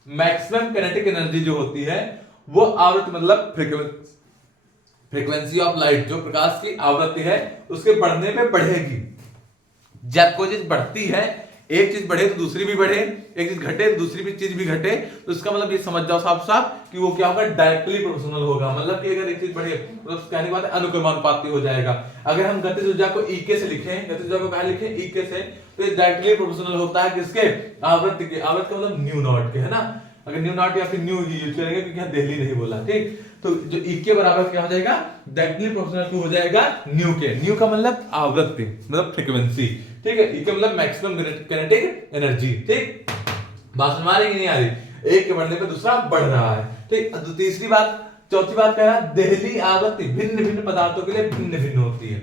मैक्सिमम काइनेटिक एनर्जी जो होती है वो आवृत्ति मतलब फ्रीक्वेंसी ऑफ लाइट, जो प्रकाश की आवृत्ति है उसके बढ़ने पे बढ़ेगी। जब कोई चीज बढ़ती है, एक चीज बढ़े तो दूसरी भी बढ़े, एक चीज घटे तो दूसरी भी चीज भी घटे, तो इसका मतलब ये समझ जाओ साफ साफ कि वो क्या होगा, डायरेक्टली प्रोपोर्शनल होगा। मतलब कि अगर एक चीज बढ़े तो कहने की बात है अनुक्रमानुपाती हो जाएगा। अगर हम गतिज ऊर्जा को E के से लिखें, गतिज ऊर्जा को कहां लिखें, E के से, तो ये डायरेक्टली प्रोपोर्शनल होता है किसके, आवृत्ति के, आवृत्ति का मतलब न्यू नॉट के, है ना, अगर न्यू नॉट या फिर न्यू यूज करेंगे क्योंकि यहाँ दिल्ली नहीं बोला, ठीक। तो जो E के बराबर क्या हो जाएगा, डायरेक्टली प्रोपोर्शनल टू हो जाएगा न्यू के, न्यू का मतलब आवृत्ति मतलब फ्रीक्वेंसी, ठीक है। E के मतलब मैक्सिमम काइनेटिक एनर्जी, ठीक, बात समझ आ रही कि नहीं आ रही, एक के बढ़ने पे दूसरा बढ़ रहा है, ठीक। तीसरी बात, चौथी बात क्या है, देहली आवृत्ति भिन्न भिन्न पदार्थों के लिए भिन्न भिन्न होती है,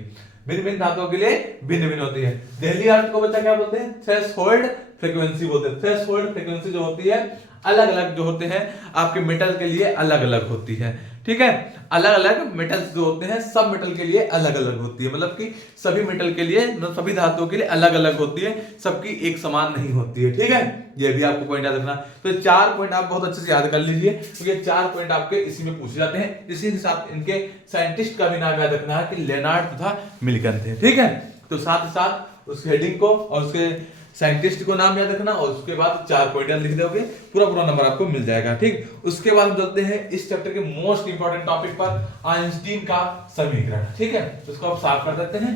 भिन्न भिन्न धातुओं के लिए भिन्न भिन्न होती है। देहली आवृत्ति को बच्चा क्या बोलते हैं, थ्रेशोल्ड फ्रीक्वेंसी बोलते हैं। थ्रेशोल्ड फ्रीक्वेंसी जो होती है अलग अलग जो होते हैं आपके मेटल के लिए अलग अलग होती है, ठीक है। अलग अलग मेटल्स जो होते हैं सब मेटल के लिए अलग अलग होती है, मतलब कि सभी मेटल के लिए, मतलब सभी धातुओं के लिए अलग अलग होती है, सबकी एक समान नहीं होती है, ठीक है। ये भी आपको पॉइंट याद रखना। तो 4 पॉइंट आप बहुत अच्छे से याद कर लीजिए, क्योंकि तो 4 पॉइंट आपके इसी में पूछे जाते हैं। इसी के साथ इनके साइंटिस्ट का भी नाम याद रखना है कि लेनार्ड तथा मिल्टन थे, ठीक है। तो साथ ही साथ उस हेडिंग को और उसके साइंटिस्ट को नाम याद रखना और उसके बाद 4 पॉइंट लिख दोगे, पूरा पूरा नंबर आपको मिल जाएगा। ठीक, उसके बाद हम चलते हैं इस चैप्टर के मोस्ट इंपोर्टेंट टॉपिक पर, आइंस्टीन का समीकरण। ठीक है, इसको आप साफ कर देते हैं।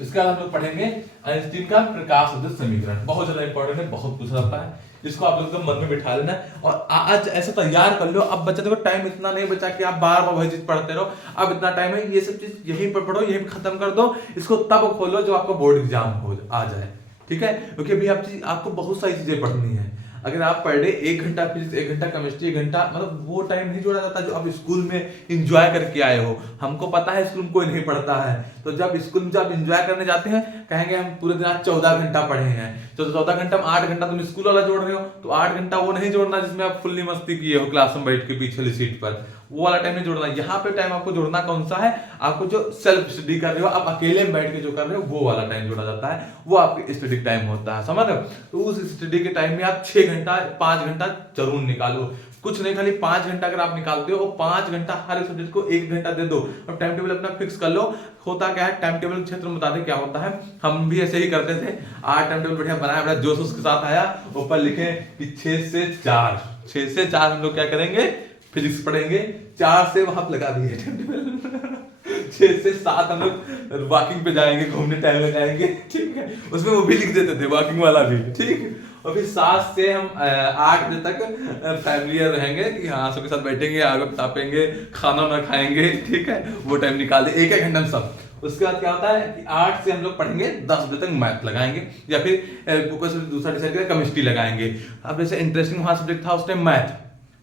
इसका हम लोग पढ़ेंगे आइंस्टीन का प्रकाश सदिश समीकरण, बहुत ज्यादा इंपॉर्टेंट है, बहुत पूछा जाता है। इसको आप लोग मन में बिठा लेना और आज ऐसा तैयार कर लो। अब बच्चे देखो टाइम इतना नहीं बचा कि आप बार बार वही चीज पढ़ते रहो, अब इतना टाइम है, ये सब चीज यहीं पर पढ़ो, यहीं पर खत्म कर दो। इसको तब खोलो जब आपका बोर्ड एग्जाम हो आ जाए। ठीक है, क्योंकि अभी आपको बहुत सारी चीजें पढ़नी है। अगर आप पर डे 1 घंटा फिजिक्स, 1 घंटा केमिस्ट्री, 1 घंटा, मतलब वो टाइम नहीं जोड़ा जाता जो आप स्कूल में एंजॉय करके आए हो। हमको पता है स्कूल में कोई नहीं पढ़ता है, तो जब स्कूल में जब एंजॉय करने जाते हैं कहेंगे हम पूरे दिन आज 14 घंटा पढ़े हैं, तो 14 घंटा में 8 घंटा तुम स्कूल वाला जोड़ रहे हो, तो 8 घंटा वो नहीं जोड़ना जिसमें आप फुल्ली मस्ती किए हो क्लास में बैठ के पीछे सीट पर, वो वाला टाइम नहीं जोड़ना। यहाँ पे टाइम आपको जोड़ना कौन सा है, आपको जो सेल्फ स्टडी कर रहे हो, आप अकेले में बैठ के जो कर रहे हो, वो वाला टाइम जोड़ा जाता है, वो आपकी स्टडी टाइम होता है, समझ रहे हो। तो उस स्टडी के टाइम में आप 6 घंटा 5 घंटा जरूर निकालो, कुछ नहीं खाली 5 घंटा अगर आप निकालते हो और 5 घंटा हर सब्जेक्ट को 1 घंटा दे दो और टाइम टेबल अपना फिक्स कर लो। होता क्या है, टाइम टेबल क्षेत्र में बता दें क्या होता है, हम भी ऐसे ही करते थे। आज टाइम टेबल बढ़िया बनाया, बड़ा जोश के साथ आया, ऊपर लिखे कि 6 से 4 हम लोग क्या करेंगे, फिजिक्स पढ़ेंगे, 4 से वहां लगा दिए 6 से 7 हम लोग वॉकिंग पे जाएंगे, घूमने टाइम लगाएंगे। ठीक है, उसमें वो भी लिख देते थे वॉकिंग वाला भी। ठीक, और फिर 7 से हम 8 बजे तक फैमिली रहेंगे कि हाँ सबके साथ बैठेंगे, आग तापेंगे, खाना ना खाएंगे। ठीक है, वो टाइम निकाल दे 1-1 घंटा में सब। उसके बाद क्या होता है कि 8 से हम लोग पढ़ेंगे, 10 बजे तक मैथ लगाएंगे या फिर दूसरा डिसाइड करें केमिस्ट्री लगाएंगे। अब जैसे इंटरेस्टिंग वहां सब्जेक्ट था उस टाइम मैथ,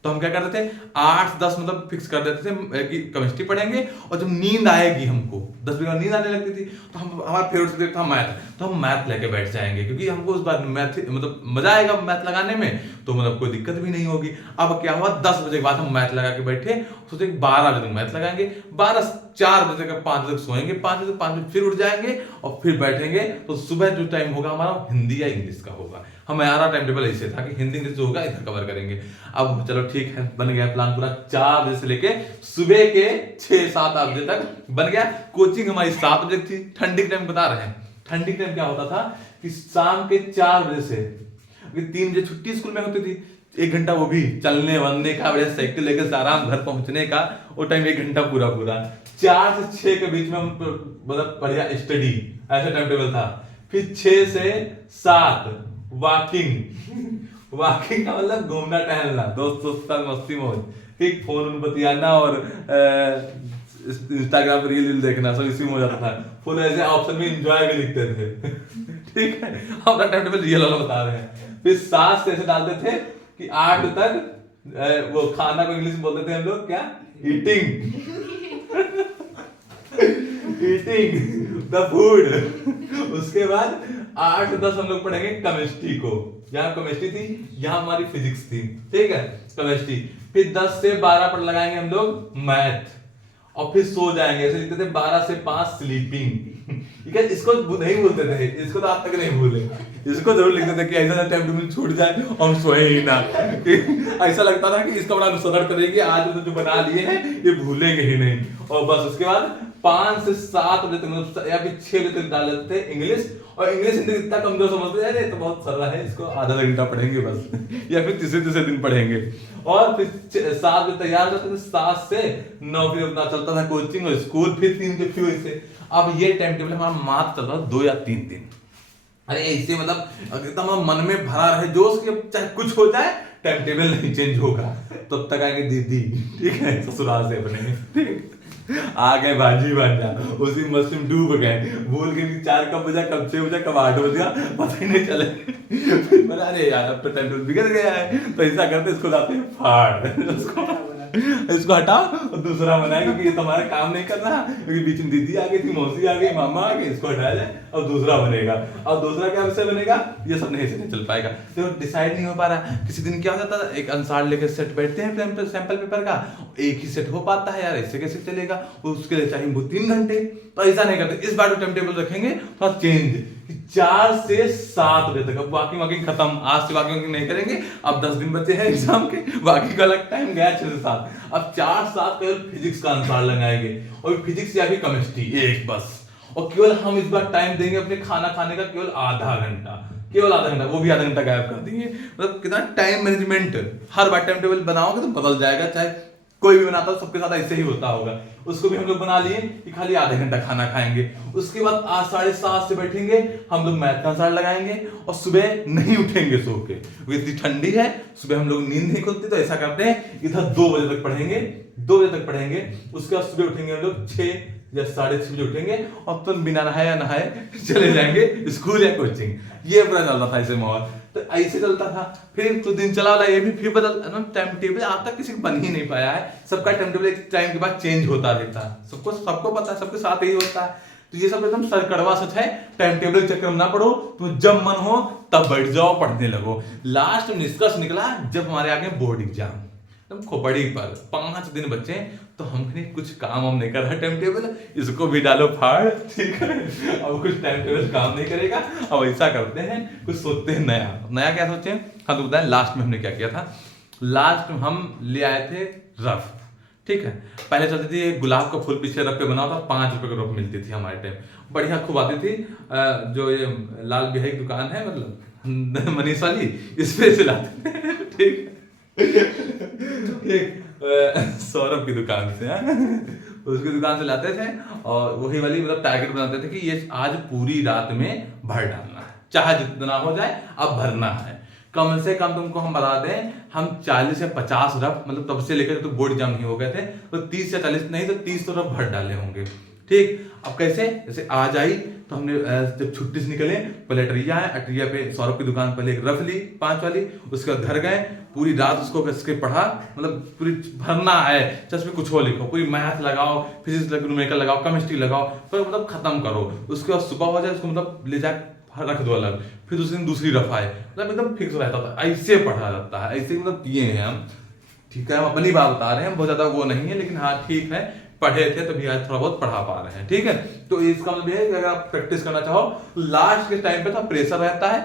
तो हम क्या करते थे 8 से 10 मतलब फिक्स कर देते थे कि केमिस्ट्री पढ़ेंगे, और जब नींद आएगी हमको 10 बजे नींद आने लगती थी तो हम हमारा फेवरेट सब्जेक्ट था मैथ, तो हम मैथ लेके बैठ जाएंगे क्योंकि हमको उस बार मैथ मतलब मजा आएगा मैथ लगाने में, तो मतलब कोई दिक्कत भी नहीं होगी। अब क्या हुआ 10 बजे के बाद हम मैथ लगा के बैठे, सोचे 12 बजे तक मैथ लगाएंगे, 12 से 4 बजे तक 5 बजे तक सोएंगे, 5 बजे 5 बजे फिर उठ जाएंगे और फिर बैठेंगे, तो सुबह जो टाइम होगा हमारा हिंदी या इंग्लिश का होगा। हमारा टाइम टेबल ऐसे था कि हिंदी इंग्लिश जो होगा इधर कवर करेंगे। अब चलो ठीक है, बन गया प्लान पूरा, 4 बजे से लेके सुबह के 6-7 बजे तक बन गया। कोचिंग हमारी 7 बजे थी, ठंडी के टाइम बता रहे हैं, ठंडी के टाइम क्या होता था कि शाम के 4 बजे से 3 बजे छुट्टी स्कूल में होती थी, 1 घंटा वो भी चलने वलने का, बढ़िया साइकिल लेकर आराम घर पहुंचने का, वो टाइम 1 घंटा पूरा 4 से 6 के बीच में हम मतलब बढ़िया स्टडी, ऐसा टाइम टेबल था। फिर 6 से 7 वॉकिंग का मतलब घूमना टहलना, दोस्त मस्ती मौज, फिर फोन बतियाना और इंस्टाग्राम पर रील देखना, सब इसी में हो जाता था। फुल ऐसे ऑप्शन में एंजॉय भी लिखते थे। ठीक है, अपना टाइम टेबल रियल वाला बता रहे हैं। फिर 7 से ऐसे डालते थे कि 8 तक वो खाना को इंग्लिश में बोलते थे हम लोग क्या, ईटिंग द फूड। उसके बाद 8 से 10 हम लोग पढ़ेंगे केमिस्ट्री को, यहाँ केमिस्ट्री थी, यहाँ हमारी फिजिक्स थी। ठीक है, केमिस्ट्री। फिर 10 से 12 पर लगाएंगे हम लोग मैथ, और फिर सो जाएंगे, ऐसे लिखते थे 12 से 5 स्लीपिंग। ठीक है, इसको नहीं भूलते थे, इसको तो आज तक नहीं भूले, इसको जरूर लिखते थे कि ऐसा टाइम टेबल छूट जाए और हम सोए ही ना। ऐसा लगता था कि इसका बड़ा अनुसरण करेंगे, आज जो बना लिए हैं ये भूलेंगे ही नहीं। और बस उसके बाद 5 से 7 बजे तक या फिर 6 बजे तक डाल देते थे इंग्लिश, और इंग्लिश हिंदी इतना कमजोर समझते थे, तो बहुत सरल है, इसको आधा घंटा पढ़ेंगे बस या फिर तीसरे दिन पढ़ेंगे। और फिर 7 बजे तैयार होते थे, 7 से 9 फिर अपना चलता था कोचिंग और स्कूल, फिर 3 के फिर से। अब ये टाइम टेबल हमारा मात्र चल रहा 2 या 3 दिन। अरे ऐसे मतलब एकदम मन में भरा रहे जोश कि चाहे कुछ हो जाए टाइम टेबल नहीं चेंज होगा, तब तक आएंगे दीदी। ठीक है, ससुराल से अपने, ठीक आ गए भाजी भाजा, उसी मस्ती में डूब गए, भूल गए कि 4 कब बजा, कब 6 बजा, कब 8 बजा, पता ही नहीं चले। फिर अरे यार अब तो टाइम टेबल बिगड़ गया है, तो ऐसा करते इसको लाते हैं फाड़, इसको हटाओ और दूसरा बनाए, क्योंकि ये तुम्हारा काम नहीं कर रहा, क्योंकि बीच में दीदी आ गई थी, मौसी आ गई, मामा आ गए, इसको हटाया जाए और दूसरा बनेगा। और दूसरा क्या विषय बनेगा, ये सब नहीं चल पाएगा, तो डिसाइड नहीं हो पा रहा। किसी दिन क्या हो जाता है, एक अनुसार लेकर सेट बैठते हैं सैंपल पेपर का, एक ही सेट हो पाता है यार, ऐसे कैसे चलेगा, उसके लिए चाहिए 3 घंटे, तो ऐसा नहीं करते। इस बार टाइम टेबल रखेंगे थोड़ा चेंज, 4 से 7 बजे तक। अब वॉकिंग खत्म, आज से वॉकिंग नहीं करेंगे, अब 10 दिन बचे हैं एग्जाम के, वॉकिंग का अलग टाइम गया 6 से 7। अब 4-7 केवल फिजिक्स का अनुसार लगाएंगे, और फिजिक्स या फिर केमिस्ट्री एक बस, और केवल हम इस बार टाइम देंगे अपने खाना खाने का केवल आधा घंटा, केवल आधा घंटा, वो भी आधा घंटा गायब कर देंगे। मतलब कितना टाइम मैनेजमेंट, हर बार टाइम टेबल बनाओगे तो बदल जाएगा, चाहे कोई भी बनाता हो सबके साथ ऐसे ही होता होगा। उसको भी हम लोग बना लिए कि खाली आधे घंटा खाना खाएंगे, उसके बाद आज 7:30 से बैठेंगे हम लोग मैथ का आंसर लगाएंगे, और सुबह नहीं उठेंगे सो के, इतनी ठंडी है सुबह हम लोग नींद नहीं खुलती, तो ऐसा करते हैं इधर 2 बजे तक पढ़ेंगे, 2 बजे तक पढ़ेंगे, उसके बाद सुबह उठेंगे हम लोग 6 या 6:30 बजे उठेंगे, और तुम बिना नहाए या नहाए चले जाएंगे स्कूल या कोचिंग। ये पूरा चलता था ऐसे माहौल, तो ऐसे चलता था। फिर कुछ दिन चला वाला ये भी, फिर बदल टाइम टेबल आज तक किसी को बन ही नहीं पाया है, सबका टाइम टेबल एक टाइम के बाद चेंज होता रहता है, सबको पता है, सबके साथ यही होता है। तो ये सब एकदम सरकड़वा सच है, टाइम टेबल के चक्कर में ना पढ़ो, तुम जब मन हो तब बैठ जाओ पढ़ने लगो। लास्ट में निष्कर्ष निकला जब हमारे आगे बोर्ड एग्जाम, तुम खोपड़ी पर 5 दिन बच्चे, तो हमने कुछ काम हम नहीं कर रहा टाइम टेबल, इसको भी डालो फाड़, ठीक है। अब कुछ टाइम टेबल काम नहीं करेगा, अब ऐसा करते हैं कुछ सोचते हैं नया क्या सोचे। हाँ तो बताएं लास्ट में हमने क्या किया था। लास्ट में हम ले आए थे रफ, ठीक है। पहले चलती थी गुलाब का फूल पीछे रफ पे बना था, 5 रुपए की रफ मिलती थी हमारे टाइम, बढ़िया खूब आती थी। जो ये लाल बिहाई की दुकान है मतलब मनीष वाली, इस पे से लाते थे, ठीक है। सौरभ की दुकान से, उसकी दुकान से लाते थे, और वही वाली मतलब टारगेट बनाते थे कि ये आज पूरी रात में भर डालना है, चाहे जितना हो जाए अब भरना है। कम से कम तुमको हम बता दें, हम 40 से 50 रफ, मतलब तब से लेकर तो बोर्ड एग्जाम नहीं हो गए थे, तो 30 या 40 नहीं तो 30 तो रफ भर डाले होंगे, ठीक। अब कैसे, जैसे आज आई तो हमने जब छुट्टी से निकले पहले अटरिया है, अटरिया पे सौरभ की दुकान पहले एक रफ ली 5 वाली, उसके बाद घर गए, पूरी रात उसको कसके पढ़ा, मतलब पूरी भरना है, चश्मे कुछ हो लिखो, पूरी मैथ लगाओ, फिजिक्स न्यूमेरिकल लगाओ, केमिस्ट्री लगाओ, पर मतलब खत्म करो। उसके बाद सुबह हो जाए उसको मतलब ले जाकर रख दो अलग, फिर दूसरे दिन दूसरी रफ आए, मतलब एकदम फिक्स रहता था, ऐसे पढ़ा जाता है, ऐसे मतलब किए हैं हम, ठीक है। हम अपनी बात बता रहे हैं, बहुत ज्यादा वो नहीं है, लेकिन हाँ ठीक है, पढ़े थे तभी आज थोड़ा बहुत पढ़ा पा रहे हैं, ठीक है। तो इसका मतलब है कि अगर आप प्रैक्टिस करना चाहो, लास्ट के टाइम पे तो प्रेशर रहता है,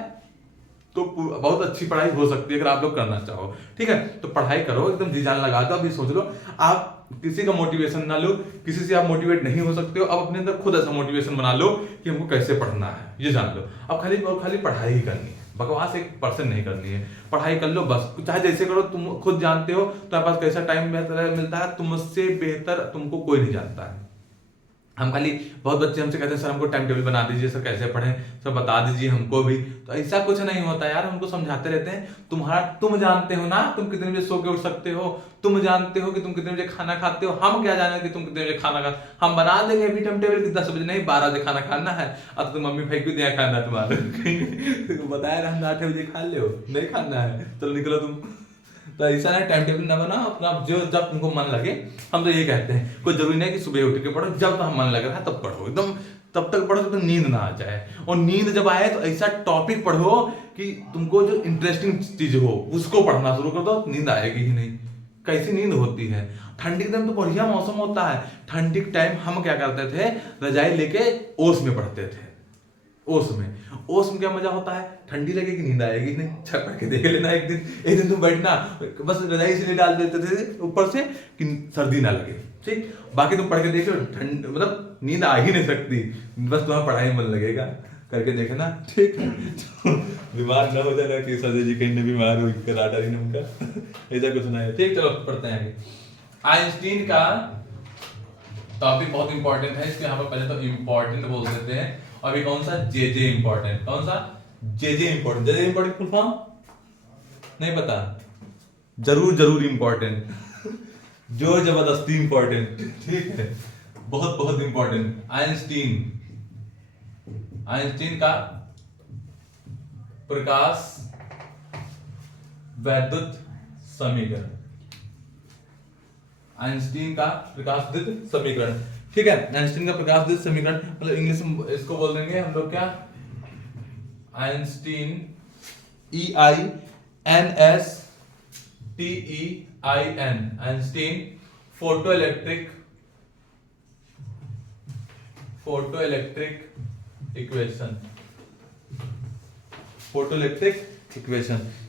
तो बहुत अच्छी पढ़ाई हो सकती है अगर आप लोग करना चाहो, ठीक है। तो पढ़ाई करो एकदम जी जान लगा दो। अभी सोच लो, आप किसी का मोटिवेशन ना लो, किसी से आप मोटिवेट नहीं हो सकते हो, अब अपने अंदर खुद ऐसा मोटिवेशन बना लो कि हमको कैसे पढ़ना है ये जान लो। अब खाली पढ़ाई ही करनी है, बकवास 1% नहीं करनी है, पढ़ाई कर लो बस, चाहे जैसे करो, तुम खुद जानते हो तुम्हारे पास कैसा टाइम बेहतर मिलता है, तुमसे बेहतर तुमको कोई नहीं जानता है। हम खाली बहुत बच्चे हमसे कहते हैं सर हमको टाइम टेबल बना दीजिए, सर कैसे पढ़ें, सर बता दीजिए हमको भी, तो ऐसा कुछ नहीं होता यार, हमको समझाते रहते हैं। तुम जानते हो ना तुम कितने बजे सो के उठ सकते हो, तुम जानते हो कि तुम कितने बजे खाना खाते हो, हम क्या जाने कि तुम कितने बजे खाना खा, हम बना देंगे अभी टाइम टेबल कि 10 बजे नहीं 12 बजे खाना खाना है, अब तो मम्मी भाई क्यों दिया खाना तुम्हारा बताया ना, हम 8 बजे खा लो, नहीं खाना है चलो निकलो तुम। तो ऐसा ना टाइम टेबल ना बनाओ अपना, जो जब तुमको मन लगे, हम तो ये कहते हैं कोई जरूरी नहीं कि सुबह उठ के पढ़ो, जब तो मन लग रहा है तब पढ़ो, एकदम तब तक पढ़ो जब तक नींद ना आ जाए, और नींद जब आए तो ऐसा टॉपिक पढ़ो कि तुमको जो इंटरेस्टिंग चीज हो उसको पढ़ना शुरू कर दो, नींद आएगी ही नहीं। कैसी नींद होती है, ठंडी के टाइम तो बढ़िया मौसम होता है, ठंडी के टाइम हम क्या करते थे, रजाई लेके ओस में पढ़ते थे। ओस में क्या मजा होता है, ठंडी लगेगी नींद आएगी नहीं, छत के देख लेना, एक दिन तुम बैठना, बस रजाई इसलिए डाल देते थे ऊपर से कि सर्दी ना लगे, ठीक। बाकी तुम पढ़ के देखो, ठंड मतलब नींद आ ही नहीं सकती, बस तुम्हारा पढ़ाई में मन लगेगा, करके देखना, ठीक है। तो बीमार ना हो जाना कि सर जी कहीं बीमार हो कराटा ही उनका ऐसा कुछ नहीं है, ठीक। चलो पढ़ते हैं आगे। आइंस्टीन का टॉपिक बहुत इंपॉर्टेंट है, इसके यहाँ पर पहले तो इंपॉर्टेंट बोल देते हैं, और ये कौन सा जे इंपॉर्टेंट, कौन सा जे इंपॉर्टेंट फुल फॉर्म नहीं पता, जरूर इंपॉर्टेंट जोर जबरदस्ती इंपॉर्टेंट, ठीक है, बहुत इंपॉर्टेंट। आइंस्टीन का प्रकाश वैद्युत समीकरण, आइंस्टीन का प्रकाश वैद्युत समीकरण, ठीक है। आइंस्टीन का प्रकाश वैद्युत समीकरण मतलब इंग्लिश में इसको बोल देंगे हम लोग क्या, Einstein EINSTEIN, Einstein photo electric equation,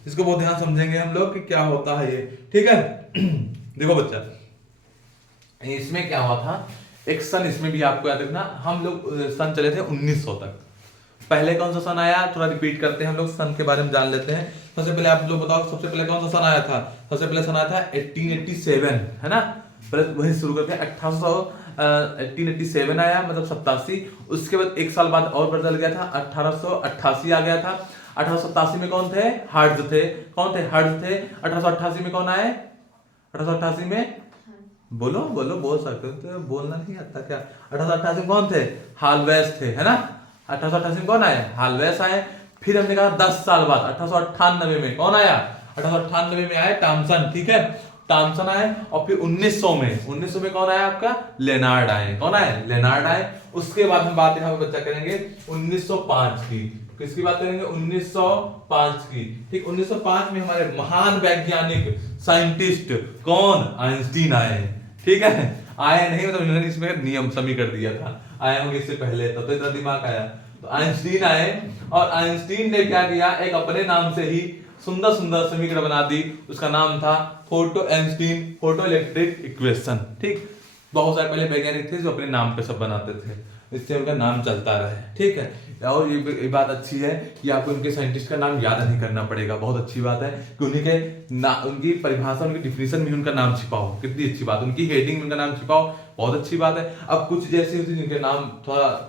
इसको बहुत ध्यान समझेंगे हम लोग कि क्या होता है ये, ठीक है। देखो बच्चा, इसमें क्या हुआ था एक सन इसमें भी आपको याद रखना, हम लोग सन चले थे 1900 तक। पहले कौन सा सन आया, थोड़ा रिपीट करते हैं हम लोग, सन के बारे में जान लेते हैं। सबसे पहले आप लोग बताओ, सबसे पहले कौन सा सन आया था? सबसे पहले सन आया था 1887, है ना। पहले वही शुरू करते हैं, 1887 आया, मतलब 87। उसके बाद एक साल बाद और बदल गया था, 1888 आ गया था। 1887 में कौन थे? हर्ट्ज थे। कौन थे? हर्ट्ज थे। 1888 में कौन आए? 1888 में बोलो बोलो, बोल सकते हो तो, बोलना नहीं आता क्या? 1888 में कौन थे? हाल्वेस थे, है ना। 1888 में कौन आए? हाल्वेस आए। फिर हमने कहा 10 साल बाद 1898 में कौन आया? 1898 में आए टॉमसन, ठीक है, टॉमसन आए। और फिर 1900 में कौन आया आपका? लेनार्ड आए। कौन आए? लेनार्ड आए। उसके बाद हम बात यहाँ पे बच्चा करेंगे 1905 की। किसकी बात करेंगे? 1905 की, ठीक। 1905 में हमारे महान वैज्ञानिक साइंटिस्ट कौन? आइंस्टीन आए, ठीक है। आए नहीं मतलब इन्होंने इसमें नियम समी कर दिया था, आए होंगे इससे पहले, तब तो इतना दिमाग आया। तो आइंस्टीन आए, और आइंस्टीन ने क्या किया? एक अपने नाम से ही सुंदर सुंदर समीकरण बना दी। उसका नाम था photo Einstein photo electric equation, ठीक। बहुत सारे पहले वैज्ञानिक थे जो अपने नाम पे सब बनाते थे, इससे उनका नाम चलता रहे, ठीक है। और ये बात अच्छी है कि आपको उनके साइंटिस्ट का नाम याद नहीं करना पड़ेगा, बहुत अच्छी बात है कि उन्हीं के उनकी परिभाषा, उनकी डिफिनेशन में उनका नाम छिपाओ, कितनी अच्छी बात। उनकी हेडिंग में उनका नाम छिपाओ, बहुत अच्छी बात है। अब कुछ जैसे होती है जिनके नाम थोड़ा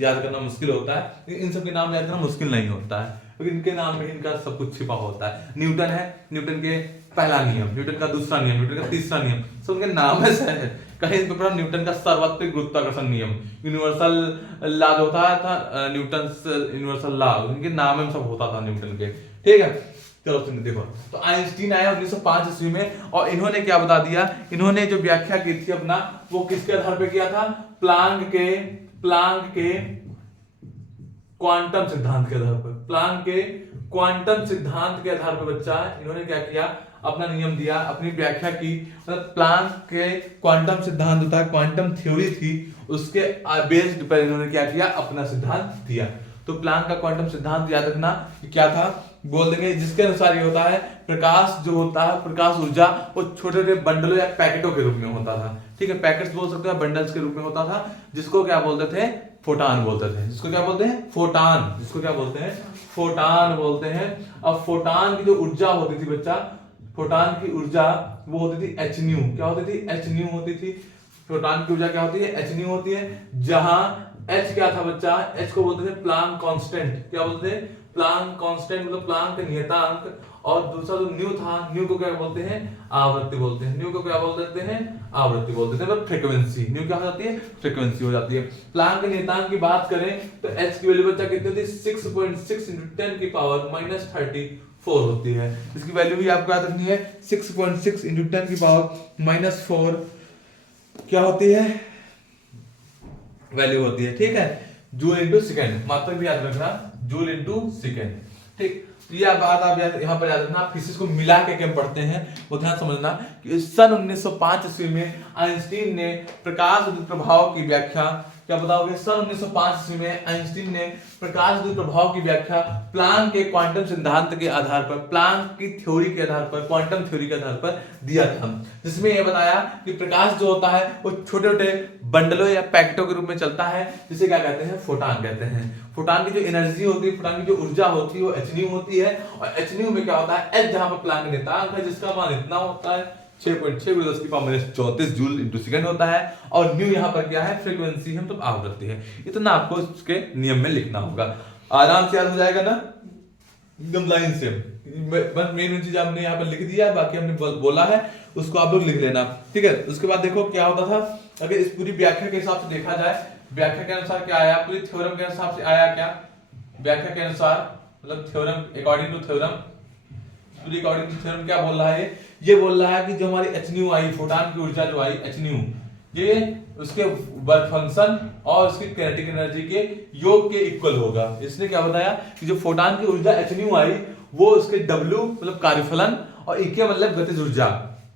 याद करना मुश्किल होता है, लेकिन इन सब के नाम याद करना मुश्किल नहीं होता है, क्योंकि इनके नाम में इनका सब कुछ छिपा होता है। न्यूटन है, न्यूटन के पहला नियम, न्यूटन का दूसरा नियम, न्यूटन का तीसरा नियम, सब उनके नाम ऐसे है। कहीं इस पर न्यूटन का सर्वत्रिक गुरुत्वाकर्षण नियम, यूनिवर्सल लॉ जो होता था, न्यूटन यूनिवर्सल लॉ, उनके नाम में सब होता था न्यूटन के, ठीक है। चलो सुनिए, देखो तो आइंस्टीन आया 1905 ईस्वी में, और इन्होंने क्या बता दिया? इन्होंने जो व्याख्या की थी अपना, वो किसके आधार पे किया था? प्लांक के क्वांटम सिद्धांत के आधार पर, प्लांक के क्वांटम सिद्धांत के आधार पर बच्चा इन्होंने क्या किया? अपना नियम दिया, अपनी व्याख्या की। मतलब प्लांक के क्वांटम सिद्धांत होता है, क्वांटम थ्योरी थी, उसके बेस्ड पर इन्होंने क्या किया? अपना सिद्धांत दिया। तो प्लांक का क्वांटम सिद्धांत याद रखना क्या था? बोल देंगे जिसके अनुसार ये होता है, प्रकाश जो होता है, प्रकाश ऊर्जा, वो छोटे छोटे बंडलों या पैकेटों के रूप में होता था, ठीक है। पैकेट्स बोल सकते हैं, बंडल्स के रूप में होता था, जिसको क्या बोलते थे? फोटान बोलते थे। जिसको क्या बोलते हैं? फोटान। जिसको क्या बोलते हैं? फोटान बोलते हैं। अब फोटान की जो ऊर्जा होती थी बच्चा, फोटान की ऊर्जा वो होती थी एच न्यू। क्या होती थी? एच न्यू होती थी। फोटान की ऊर्जा क्या होती है? एच न्यू होती है। जहां एच क्या था बच्चा? एच को बोलते थे प्लांक कांस्टेंट। क्या बोलते थे? प्लांक कांस्टेंट, मतलब प्लांक नियतांक। और दूसरा जो न्यू था, न्यू को क्या बोलते हैं? आवृत्ति बोलते हैं। न्यू को क्या बोल देते हैं? आवृत्ति बोल देते हैं, मतलब फ्रीक्वेंसी। न्यू क्या हो जाती है? फ्रीक्वेंसी हो जाती है। प्लांक के नियतांक की बात करें तो एच की वैल्यू बच्चा कितनी होती है? 6.6 × 10 की पावर -34 होती है। इसकी वैल्यू भी आपको याद रखनी है, 6.6 × 10 की पावर -4 क्या होती है? वैल्यू होती है, ठीक है। जूल इंटू सेकेंड, मात्रक भी याद रखना, जूल इंटू सेकेंड, ठीक। यह बात आप यहाँ पर याद रखना। फिजिक्स को मिला के क्या पढ़ते हैं वो ध्यान समझना कि सन 1905 ईस्वी में आइंस्टीन ने प्रकाश विद्युत प्रभाव की व्याख्या, क्या बताओगे? सन 1905 ईस्वी में आइंस्टीन ने प्रकाश विद्युत प्रभाव की व्याख्या प्लांक के क्वांटम सिद्धांत के आधार पर, प्लांक की थ्योरी के आधार पर, क्वांटम थ्योरी के आधार पर दिया था, जिसमें यह बताया कि प्रकाश जो होता है वो छोटे छोटे बंडलों या पैकेटों के रूप में चलता है, जिसे क्या कहते हैं? फोटान कहते हैं। फोटान की जो एनर्जी होती है, फोटान की जो ऊर्जा होती है, वो एच न्यू होती है। और एच न्यू में क्या होता है? एच जहां पर प्लांक नियतांक है, जिसका मान इतना होता है 6.6 × 10 की पावर -34 जूल इंटू सेकंड होता है। और न्यू यहाँ पर क्या है? फ्रीक्वेंसी है, मतलब आवृत्ति है। इतना आपको इसके नियम में लिखना होगा, आराम से याद हो जाएगा ना, एकदम लाइन से। बस मेन चीज आपने यहाँ पर लिख दिया, बाकी हमने बोला है उसको आप लोग लिख लेना, ठीक है। उसके बाद देखो क्या होता था, अगर इस पूरी व्याख्या के हिसाब से देखा जाए, व्याख्या के अनुसार क्या आया? पूरी थ्योरम के हिसाब से आया क्या? व्याख्या के अनुसार, मतलब थ्योरम, अकॉर्डिंग टू थ्योरम, पूरी अकॉर्डिंग टू थ्योरम क्या बोल रहा है? ये बोल रहा है कि जो हमारी एच न्यू आई, फोटान की ऊर्जा जो आई एच न्यू, ये उसके वर्क फंक्शन और उसकी काइनेटिक एनर्जी के योग के इक्वल होगा। इसने क्या बताया कि जो फोटान की ऊर्जा एच न्यू आई, वो उसके W मतलब कार्यफलन, और E के मतलब गतिज ऊर्जा,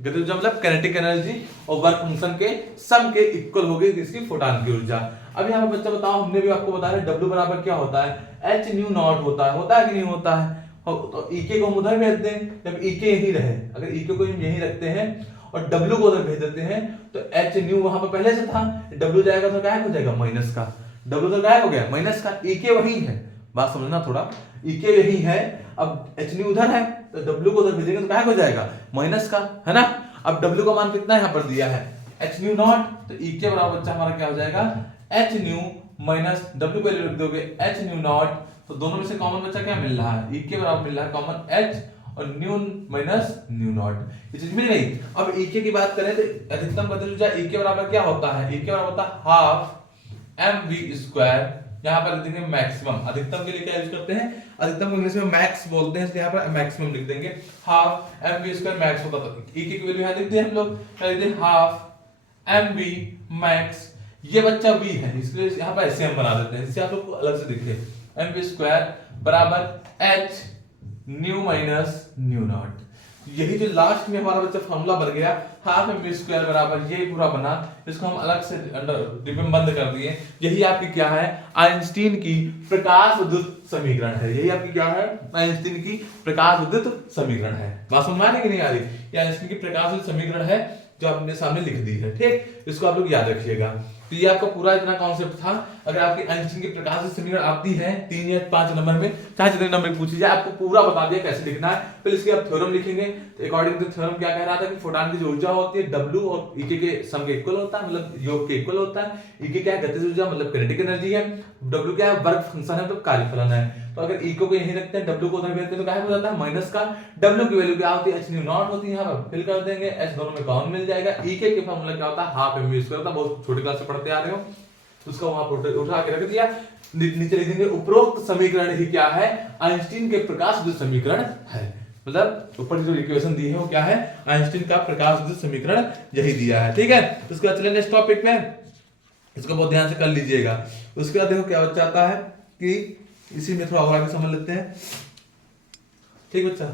गतिज ऊर्जा मतलब काइनेटिक एनर्जी और वर्क फंक्शन के सम के इक्वल होगी इसकी फोटान की ऊर्जा। अब यहाँ पे बच्चा बताओ, हमने भी आपको बताया W बराबर क्या होता है? एच न्यू नॉट होता है कि नहीं होता है? तो EK को हम उधर भेज दें, जब EK यही रहे, अगर EK को हम यही रखते हैं और W को अगर भेज देते हैं तो h न्यू वहां पर पहले से था, W जाएगा तो गायब हो जाएगा माइनस का, W तो गायब हो गया माइनस का, EK वही है, बात समझना थोड़ा, EK यही है, अब h न्यू उधर है तो W को उधर भेजेंगे तो गायब हो जाएगा माइनस का, है ना। अब W का मान कितना यहाँ पर दिया है h न्यू नॉट, तो EK बराबर बच्चा हमारा क्या हो जाएगा h न्यू माइनस W को लिख दोगे h न्यू नॉट, तो दोनों में से कॉमन बच्चा क्या मिल रहा है, EK बराबर मिल रहा है कॉमन h और न्यू माइनस न्यू नॉट, ये चीज मिल गई। अब EK की बात करें तो अधिकतम बदल जाए, EK बराबर क्या होता है, EK बराबर होता है हाफ mv स्क्वायर, यहाँ पर लिख देंगे मैक्सिमम, अधिकतम के लिए क्या यूज करते हैं, अधिकतम को इंग्लिश में मैक्स बोलते हैं, इसलिए यहाँ पर मैक्सिमम लिख देंगे, हाफ mv स्क्वायर मैक्स होता था, EK की वैल्यू यहाँ लिख दिए हम लोग, क्या लिख दिए हाफ mv मैक्स, ये बच्चा v है इसलिए यहाँ पर ऐसे हम बना देते हैं, इससे आप लोग को अलग से दिखे, mv स्क्वायर बराबर h new minus new not, यही जो लास्ट में हमारा बच्चा फॉर्मूला बन गया हाफ mv स्क्वायर बराबर ये पूरा बना, इसको हम अलग से डिब्बे बंद कर दिए, यही आपकी क्या है आइंस्टीन की प्रकाश विद्युत समीकरण है, यही आपकी क्या है आइंस्टीन की प्रकाश विद्युत समीकरण है, बात समझ में आ रही कि नहीं आ रही, ये आइंस्टीन की प्रकाश विद्युत समीकरण है जो आपने सामने लिख दी है, ठीक, इसको आप लोग याद रखिएगा। तो ये आपका पूरा इतना कॉन्सेप्ट था, अगर आपकी आइंस्टीन की प्रकाश विद्युत समीकरण आती है 3 या 5 नंबर में, चाहे जितने नंबर पूछी जाए, आपको पूरा बता दिया कैसे लिखना है, फिर इसके आप थ्योरम लिखेंगे, तो अकॉर्डिंग टू थ्योरम क्या कह रहा था कि फोटॉन की जो ऊर्जा होती है W और EK के सम के इक्वल होता है, मतलब योग के इक्वल होता है, EK क्या है गतिज ऊर्जा मतलब किनेटिक एनर्जी है, W क्या है वर्क फंक्शन है मतलब कार्यफलन है, तो अगर EK को यहीं रखते हैं W को उधर भेजते हैं तो क्या हो जाता है माइनस का, W की वैल्यू क्या होती है h न्यू नॉट होती है, यहाँ पर फिल कर देंगे, h दोनों में कॉमन मिल जाएगा, EK के फार्मूला क्या होता है हाफ mv स्क्वायर होता है, बहुत छोटी क्लास से पढ़ते आ रहे हो, उसका वहां उठा के रख दिया, नीचे लिख देंगे उपरोक्त समीकरण ही क्या है आइंस्टीन के प्रकाश विद्युत समीकरण है, मतलब ऊपर जो इक्वेशन दी है वो क्या है आइंस्टीन का प्रकाश विद्युत समीकरण यही दिया है, ठीक है। उसके बाद चलिए नेक्स्ट टॉपिक में, इसको बहुत ध्यान से कर लीजिएगा। उसके बाद देखो क्या बच्चा आता है कि इसी में थोड़ा और आगे समझ लेते हैं, ठीक बच्चा,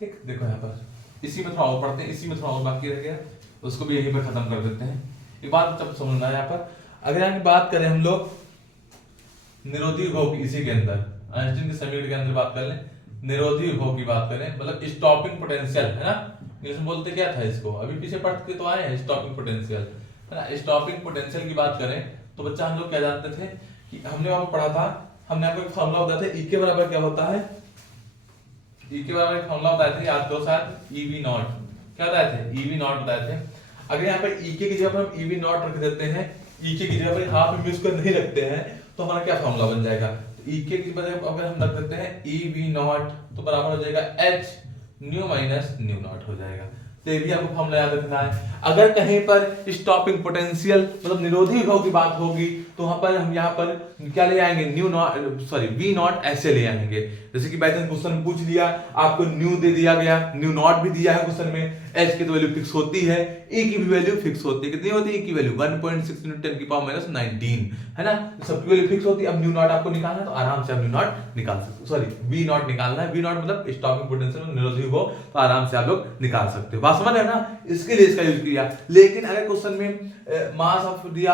ठीक, देखो यहाँ पर इसी में थोड़ा और पढ़ते हैं, इसी में थोड़ा और बाकी रह गया, उसको भी यहीं पर खत्म कर देते हैं। एक बात जब समझना है यहाँ पर, अगर यहाँ की बात करें हम लोग निरोधी विभव की, इसी के अंदर आइंस्टीन के समीकरण के अंदर बात कर लें, निरोधी विभव की बात करें, मतलब स्टॉपिंग पोटेंशियल है ना, इंग्लिश में बोलते क्या था इसको, अभी पीछे पढ़ के तो आए हैं स्टॉपिंग पोटेंशियल, है ना। स्टॉपिंग पोटेंशियल की बात करें तो बच्चा हम लोग क्या जानते थे कि हमने वहां पढ़ा था, हमने आपको एक फॉर्मूला बताया था E के बराबर क्या होता है, E के बराबर एक फॉर्मूला बताए थे, याद करो शायद EV नॉट, क्या बताए थे EV नॉट बताए थे। अगर यहाँ पर EK की जगह पर हम EV नॉट रख देते हैं, EK की जगह पर हाफ mv स्क्वायर नहीं रखते हैं तो हमारा क्या फॉर्मूला बन जाएगा, तो EK की जगह अगर हम रख देते हैं EV नॉट तो बराबर हो जाएगा h new minus new not हो जाएगा, तो ये भी आपको फॉर्मूला याद रखना है। अगर कहीं पर स्टॉपिंग पोटेंशियल मतलब निरोधी विभव की बात होगी तो वहां पर हम यहाँ पर क्या ले आएंगे new not sorry V not ऐसे ले आएंगे, जैसे कि बाय चांस क्वेश्चन पूछ लिया आपको न्यू दे दिया गया, न्यू नॉट भी दिया है क्वेश्चन में, h की तो वैल्यू फिक्स होती है, E की भी वैल्यू फिक्स होती है, कितनी होती है E की वैल्यू 1.6 × 10 की पावर -19 है ना, सबकी वैल्यू फिक्स होती है। अब न्यू नॉट आपको निकालना है तो आराम से आप न्यू नॉट निकाल सकते हो, सॉरी V नॉट निकालना है, V नॉट मतलब स्टॉपिंग पोटेंशियल निरोधी विभव, तो आराम से आप लोग निकाल सकते हो, बात समझ रहे हो ना, इसके लिए इसका यूज किया। लेकिन अगर क्वेश्चन में मास ऑफ दिया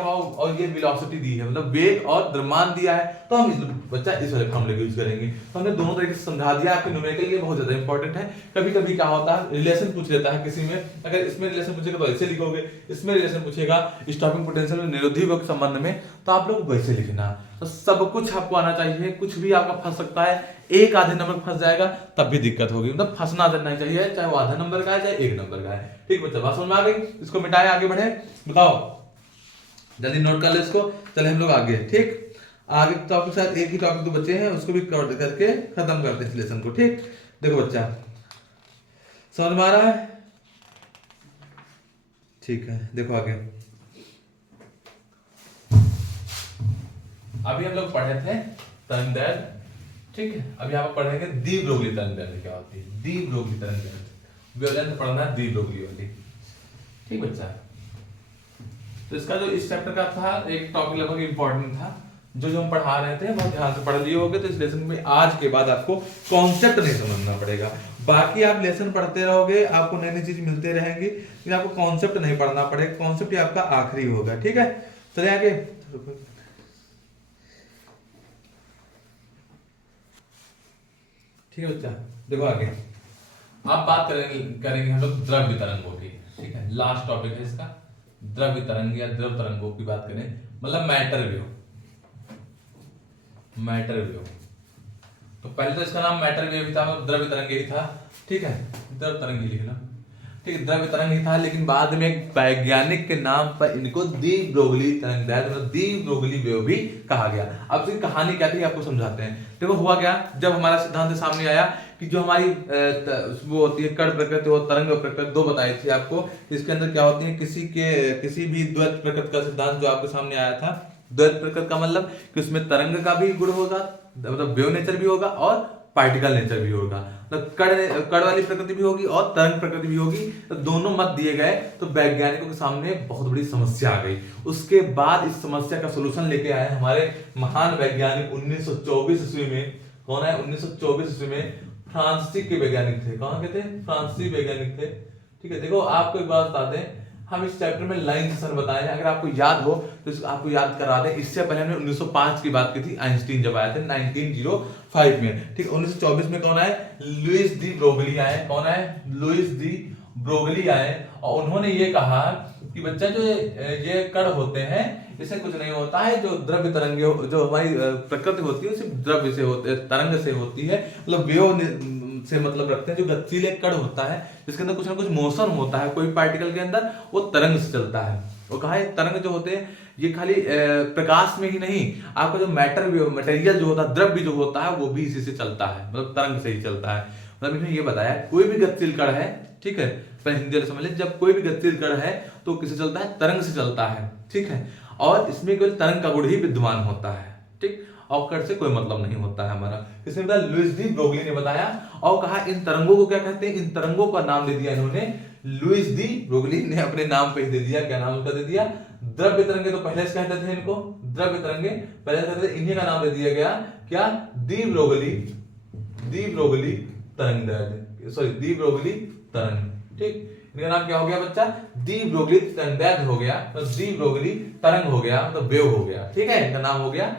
हो और ये वेलोसिटी दी है मतलब वेग और द्रव्यमान दिया है तो हम बच्चा इस वाले फॉर्मूले का यूज करेंगे, तो हमने दोनों तरीके से समझा दिया, आपके न्यूमेरिकल लिए बहुत ज्यादा इंपॉर्टेंट है। कभी कभी क्या होता है रिलेशन पूछ लेता है किसी में, अगर इसमें रिलेशन पूछेगा तो ऐसे लिखोगे, इसमें रिलेशन पूछेगा स्टॉपिंग पोटेंशियल में निरोधी विभव के संबंध में तो आप लोग वैसे लिखना, तो सब कुछ आपको आना चाहिए, कुछ भी आपका फंस सकता है, एक आधे नंबर फंस जाएगा तब भी दिक्कत होगी, मतलब फंसना नहीं चाहिए, चाहे वो आधा नंबर का है चाहे 1 नंबर का है, ठीक बच्चा, बात समझ में आ गई। इसको मिटाए आगे बढ़े, बताओ जल्दी नोट कर लो इसको, चले हम लोग आगे, ठीक, आगे टॉपिक शायद एक ही टॉपिक तो बचे हैं, उसको भी कवर करके खत्म करते हैं इस लेसन को, ठीक। देखो बच्चा समझ में आ रहा है, ठीक है, देखो आगे अभी हम लोग पढ़े थे तरंग दैर्घ्य, ठीक है, अब यहाँ पर पढ़ेंगे द्विब्रोगली तरंग दैर्घ्य क्या होती है, द्विब्रोगली तरंग दैर्घ्य वेवलेंथ पढ़ना है द्विब्रोगली वाली, ठीक बच्चा। तो इसका जो इस चैप्टर का था एक टॉपिक लगभग इंपॉर्टेंट था, जो हम पढ़ा रहे थे बहुत ध्यान से पढ़ लिए होगे, तो इस लेसन में आज के बाद आपको कॉन्सेप्ट नहीं समझना पड़ेगा, बाकी आप लेसन पढ़ते रहोगे, आपको नई नई चीज मिलते रहेंगी, लेकिन आपको कॉन्सेप्ट नहीं पढ़ना पड़ेगा, कॉन्सेप्ट ही आपका आखिरी होगा, ठीक है। चलिए आगे, ठीक है बच्चा, देखो आगे आप बात करेंगे हम लोग द्रव्य तरंगों की। ठीक है, लास्ट टॉपिक है इसका, द्रव्य तरंग या द्रव तरंगों की बात करें, मतलब मैटर वेव। मैटर वेव, तो पहले तो इसका नाम मैटर वेव ही था, द्रव्य तरंग ही था। ठीक है, द्रव तरंग ही लिखना। ठीक है, द्रव्य तरंग ही था, लेकिन बाद में एक वैज्ञानिक के नाम पर इनको दी ब्रोगली तरंगदैर्घ्य मतलब दी ब्रोगली वेव भी कहा गया। अब इसकी कहानी क्या थी आपको समझाते हैं। देखो हुआ क्या, जब हमारा सिद्धांत सामने आया कि जो हमारी वो होती है कण प्रकृति और तरंग प्रकृति, दो बताई थी आपको। इसके अंदर क्या होती है, किसी भी द्वैत प्रकृति का सिद्धांत जो आपके सामने आया था। द्वैत प्रकृति का मतलब कि उसमें तरंग का भी गुण होगा, मतलब वेव नेचर भी होगा और पार्टिकल नेचर भी होगा, मतलब कण वाली प्रकृति भी होगी और तरंग प्रकृति भी होगी। तो दोनों मत दिए गए, तो वैज्ञानिकों के सामने बहुत बड़ी समस्या आ गई। उसके बाद इस समस्या का सलूशन लेके आए हमारे महान वैज्ञानिक 1924 ईस्वी में। कौन है? 1924 ईस्वी में फ्रांसीसी के वैज्ञानिक थे। कौन के थे? फ्रांसीसी वैज्ञानिक थे। ठीक है, देखो आपको एक बात बता दें, हम इस चैप्टर में लाइन सेशन बताए हैं, अगर आपको याद हो तो आपको याद करा दें। इससे पहले हमने 1905 की बात की थी, आइंस्टीन जब आए थे 1905 में। ठीक, 1924 में कौन आए? लुइस दी ब्रोगली आए। कौन आए? लुइस दी ब्रोगली आए, और उन्होंने ये कहा कि बच्चा जो ये कण होते हैं इससे कुछ नहीं होता है, जो द्रव्य तरंगे जो हमारी प्रकृति होती है सिर्फ द्रव्य से होते तरंग से होती है, मतलब वेव से मतलब रखते हैं। जो गतिशील कण होता है जिसके अंदर कुछ ना कुछ मोशन होता है कोई पार्टिकल के अंदर, वो तरंग से चलता है। वो कहा है तरंग जो होते हैं ये खाली प्रकाश में ही नहीं, आपका जो मटेरियल जो होता है, द्रव्य जो होता है वो भी इसी से चलता है, मतलब तरंग से ही चलता है। मतलब इसमें ये बताया कोई भी गतिशील कण है, ठीक है, पहले हिंदी में समझ ले, जब कोई भी गतिशील कण है तो किससे चलता है? तरंग से चलता है। ठीक है, और इसमें केवल तरंग का गुण ही विद्यमान होता है। ठीक, और कण से कोई मतलब नहीं होता है हमारा। किसने बताया? लुइस दी ब्रोगली ने बताया, और कहा इन तरंगों को क्या कहते हैं? इन तरंगों का नाम दे दिया इन्होंने, लुइस दी ब्रोगली ने अपने नाम पे दे दिया। क्या नाम उसका दे दिया? द्रव्य तरंगे। तो पहले से कहते थे इनको द्रव्य तरंगे, पहले कहते थे, इन्हीं का नाम दे दिया गया क्या? दी ब्रोगली तरंगदैर्घ्य, सॉरी दी ब्रोगली तरंग। ठीक, इनका नाम क्या हो गया बच्चा? दी ब्रोगली तरंगदैर्घ्य हो गया, तो दी ब्रोगली तरंग हो गया, तो वेव हो गया। ठीक है, इनका नाम हो गया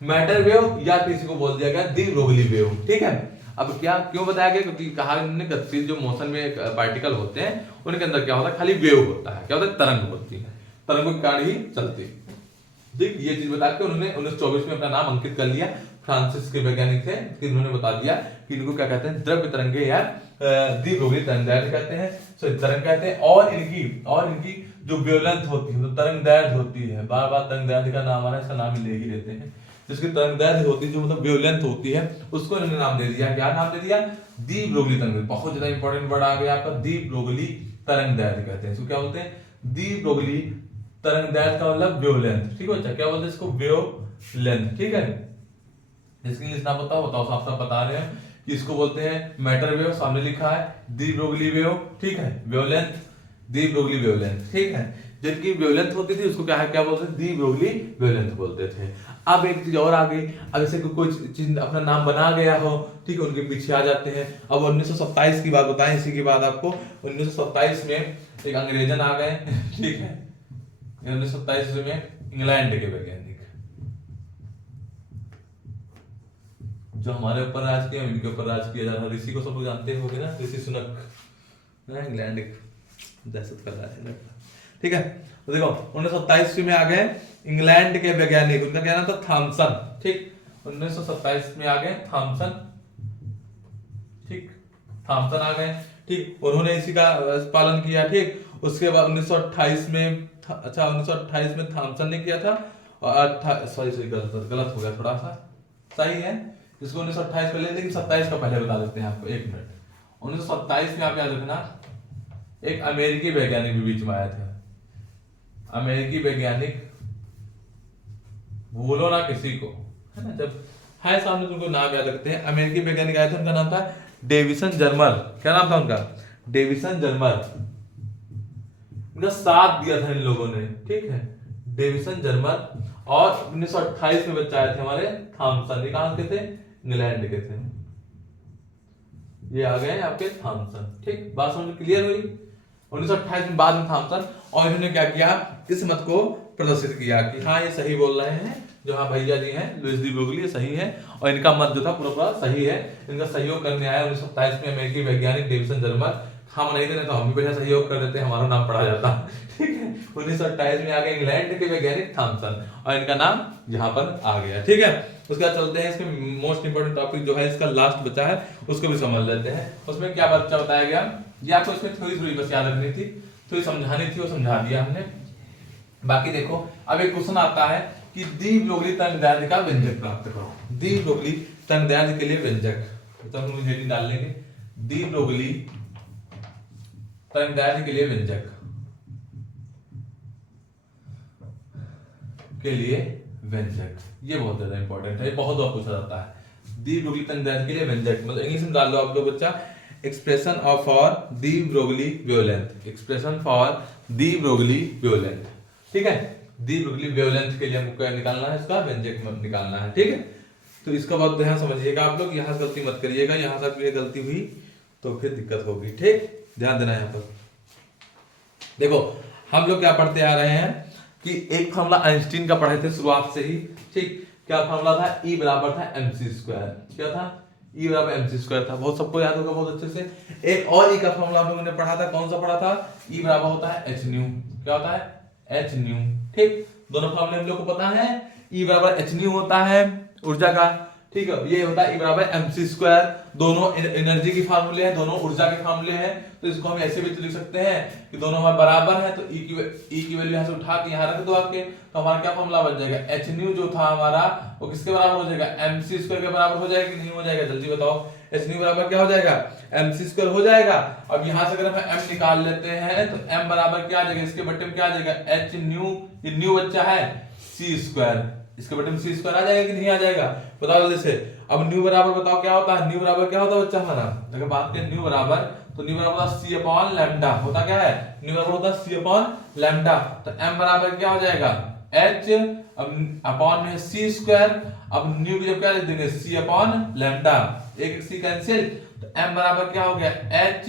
मैटर वेव, या किसी को बोल दिया गया दी ब्रोगली वेव। ठीक है, अब क्या क्यों बताया गया? क्योंकि कहा इन्होंने गतिशील जो मोशन में पार्टिकल होते हैं उनके अंदर क्या होता है? खाली वेव होता है। क्या होता है? तरंग होती है, तरंगों के कारण ही चलती है। ठीक, ये चीज बता के उन्होंने 1924 में अपना नाम अंकित कर लिया। फ्रांसिस के वैज्ञानिक थे, फिर उन्होंने बता दिया कि इनको क्या कहते हैं? द्रव्य तरंगे या दी ब्रोगली तरंगदैर्घ्य कहते हैं, सॉरी तरंग कहते हैं। और इनकी जो वेवलेंथ होती है, तो तरंगदैर्घ्य होती है, बार बार तरंगदैर्घ्य का नाम आ रहा है, इसका नाम ही ले ही लेते हैं। जिसकी तरंगदैर्घ्य होती है, जो मतलब वेवलेंथ होती है, उसको इन्होंने नाम दे दिया। क्या नाम दे दिया? दी ब्रोगली तरंग। बहुत ज्यादा इंपॉर्टेंट वर्ड आ गया आपका, दी ब्रोगली तरंगदैर्घ्य कहते हैं। इसको क्या बोलते हैं? दी ब्रोगली तरंगदैर्घ्य का मतलब वेवलेंथ। ठीक है बच्चा, क्या बोलते हैं इसको? वेवलेंथ। ठीक है, इसके इंग्लिश नाम बताओ, साफ साफ बता रहे हैं कि इसको बोलते हैं मैटर वेव, सामने लिखा है दी ब्रोगली वेव। ठीक है, वेवलेंथ, दी ब्रोगली वेवलेंथ। ठीक है, जिनकी वेवलेंथ होती थी उसको क्या बोलते थे? दी ब्रोगली वेवलेंथ बोलते थे। अब एक चीज और आ गई, अब जैसे कोई चीज अपना नाम बना गया हो, ठीक है, उनके पीछे आ जाते हैं। अब 1927 की बात बताएं, इसी के बाद आपको 1927 में एक अंग्रेजन आ गए। ठीक है, 1927 में इंग्लैंड के वैज्ञानिक जो हमारे ऊपर राज किया, इनके ऊपर राज किया जा रहा है। ऋषि को सब लोग जानते होंगे ना, ऋषि सुनक, इंग्लैंड एक दहशत कर रहा है। ठीक है, तो देखो 1927 में आ गए इंग्लैंड के वैज्ञानिक, उनका क्या नाम था? थॉमसन। ठीक, 1927 में आ गए थॉमसन। ठीक, थॉमसन आ गए। ठीक, उन्होंने इसी का पालन किया। ठीक, उसके बाद 1928 में, अच्छा 1928 में थॉमसन ने किया था, और सॉरी गलत हो गया थोड़ा सा, सही है, इसको 1928 पहले, लेकिन 27 का पहले बता देते हैं आपको, एक मिनट। 1927 में आप याद रखना, एक अमेरिकी वैज्ञानिक भी बीच में आया था। अमेरिकी वैज्ञानिक, भूलो ना किसी को, है ना, जब है सामने तुमको नाम याद रखते हैं। अमेरिकी वैज्ञानिक आया था, उनका नाम था डेविसन जर्मर। क्या नाम था उनका? Davisson Germer. उनका साथ दिया था इन लोगों ने। ठीक है, डेविसन जर्मर। और 1928 में बच्चे आए थे हमारे थॉमसन। ये कहां के थे? इंग्लैंड के थे। ये आ गए आपके थॉमसन। ठीक, बात समझ क्लियर हुई? 1928 में बाद में थॉमसन, और इन्होंने क्या किया? इस मत को प्रदर्शित किया कि हाँ ये सही बोल रहे हैं, जो हाँ भैया जी हैं लुइस डी ब्रोगली, सही है। और इनका मत जो था पूरा पूरा सही है। इनका सहयोग करने आया 1927 में अमेरिकी वैज्ञानिक डेविसन जर्मर। हम नहीं देते तो हम भी बेटा सहयोग कर देते, हमारा नाम पढ़ा जाता। ठीक है, 1928 में आ गए इंग्लैंड के वैज्ञानिक थॉमसन, और इनका नाम यहाँ पर आ गया। ठीक है, उसके बाद चलते हैं इसमें मोस्ट इंपोर्टेंट टॉपिक जो है इसका लास्ट बचा है, उसको भी समझ लेते हैं। उसमें क्या बच्चा बताया गया, ये आपको इसमें थोड़ी थोड़ी बस याद रखनी थी, थोड़ी समझानी थी, वो समझा दिया हमने। बाकी देखो अब एक क्वेश्चन आता है कि द्विब्रोगली तरंगदैर्ध्य का व्यंजक प्राप्त करो। द्विब्रोगली तरंगदैर्ध्य के लिए व्यंजक तो हम हेडिंग डाल लेंगे, द्विब्रोगली तरंगदैर्ध्य के लिए व्यंजक के लिए व्यंजक, ये बहुत ज्यादा इंपॉर्टेंट है, बहुत बार पूछा जाता है। द्विब्रोगली तरंगदैर्ध्य के लिए व्यंजक मतलब इंग्लिश में डाल लो आप लोग बच्चा, expression of for de Broglie wavelength, expression for de Broglie wavelength. ठीक है, द्विब्रोगली वेवलेंथ के लिए हमको क्या निकालना है, इसका व्यंजक निकालना है। ठीक है, तो इसका बात ध्यान समझिएगा आप लोग, यहाँ से गलती मत करिएगा, यहाँ से भी गलती हुई तो फिर दिक्कत होगी। ठीक, ध्यान देना यहाँ पर। देखो हम लोग क्या पढ़ते आ रहे हैं कि एक फॉर्मूला आइंस्टीन का पढ़े थे शुरुआत से ही। ठीक, क्या फॉर्मूला था, E बराबर था mc²। क्या था, E बराबर mc² था, बहुत सबको याद होगा बहुत अच्छे से। एक और E का फॉर्मूला हम लोगों ने पढ़ा था, कौन सा पढ़ा था, E बराबर होता है h न्यू। क्या होता है, h न्यू। ठीक, दोनों फॉर्मूले हम लोग को पता है, E बराबर h न्यू होता है ऊर्जा का। ठीक है, ये होता है E बराबर mc², दोनों एनर्जी की फार्मूले हैं, दोनों ऊर्जा के फार्मूले हैं। तो इसको हम ऐसे भी लिख सकते हैं कि दोनों हमारे बराबर है, तो E की वैल्यू यहाँ से उठा के यहाँ रख दो आके, तो हमारा क्या फॉर्मूला बन जाएगा, h न्यू जो था हमारा वो किसके बराबर हो जाएगा, mc² के बराबर हो जाएगा कि नहीं हो जाएगा, जल्दी बताओ। h न्यू बराबर क्या हो जाएगा, mc² हो जाएगा। अब यहाँ से अगर हम m निकाल लेते हैं तो m बराबर क्या आ जाएगा, इसके बट्टे में क्या आ जाएगा, h न्यू, ये न्यू बच्चा है c², इसके बट्टे में c² आ जाएगा कि नहीं आ जाएगा, बताओ जल्दी से। अब न्यू बराबर बताओ क्या होता है, न्यू बराबर क्या होता है बच्चा हमारा, अगर बात करें न्यू बराबर, तो न्यू बराबर होता है c/λ, होता क्या है, न्यू बराबर होता है c/λ। तो m बराबर क्या हो जाएगा, h अपॉन में c², अब न्यू की जब क्या लिख देंगे c/λ, एक c कैंसिल, तो m बराबर क्या हो गया, h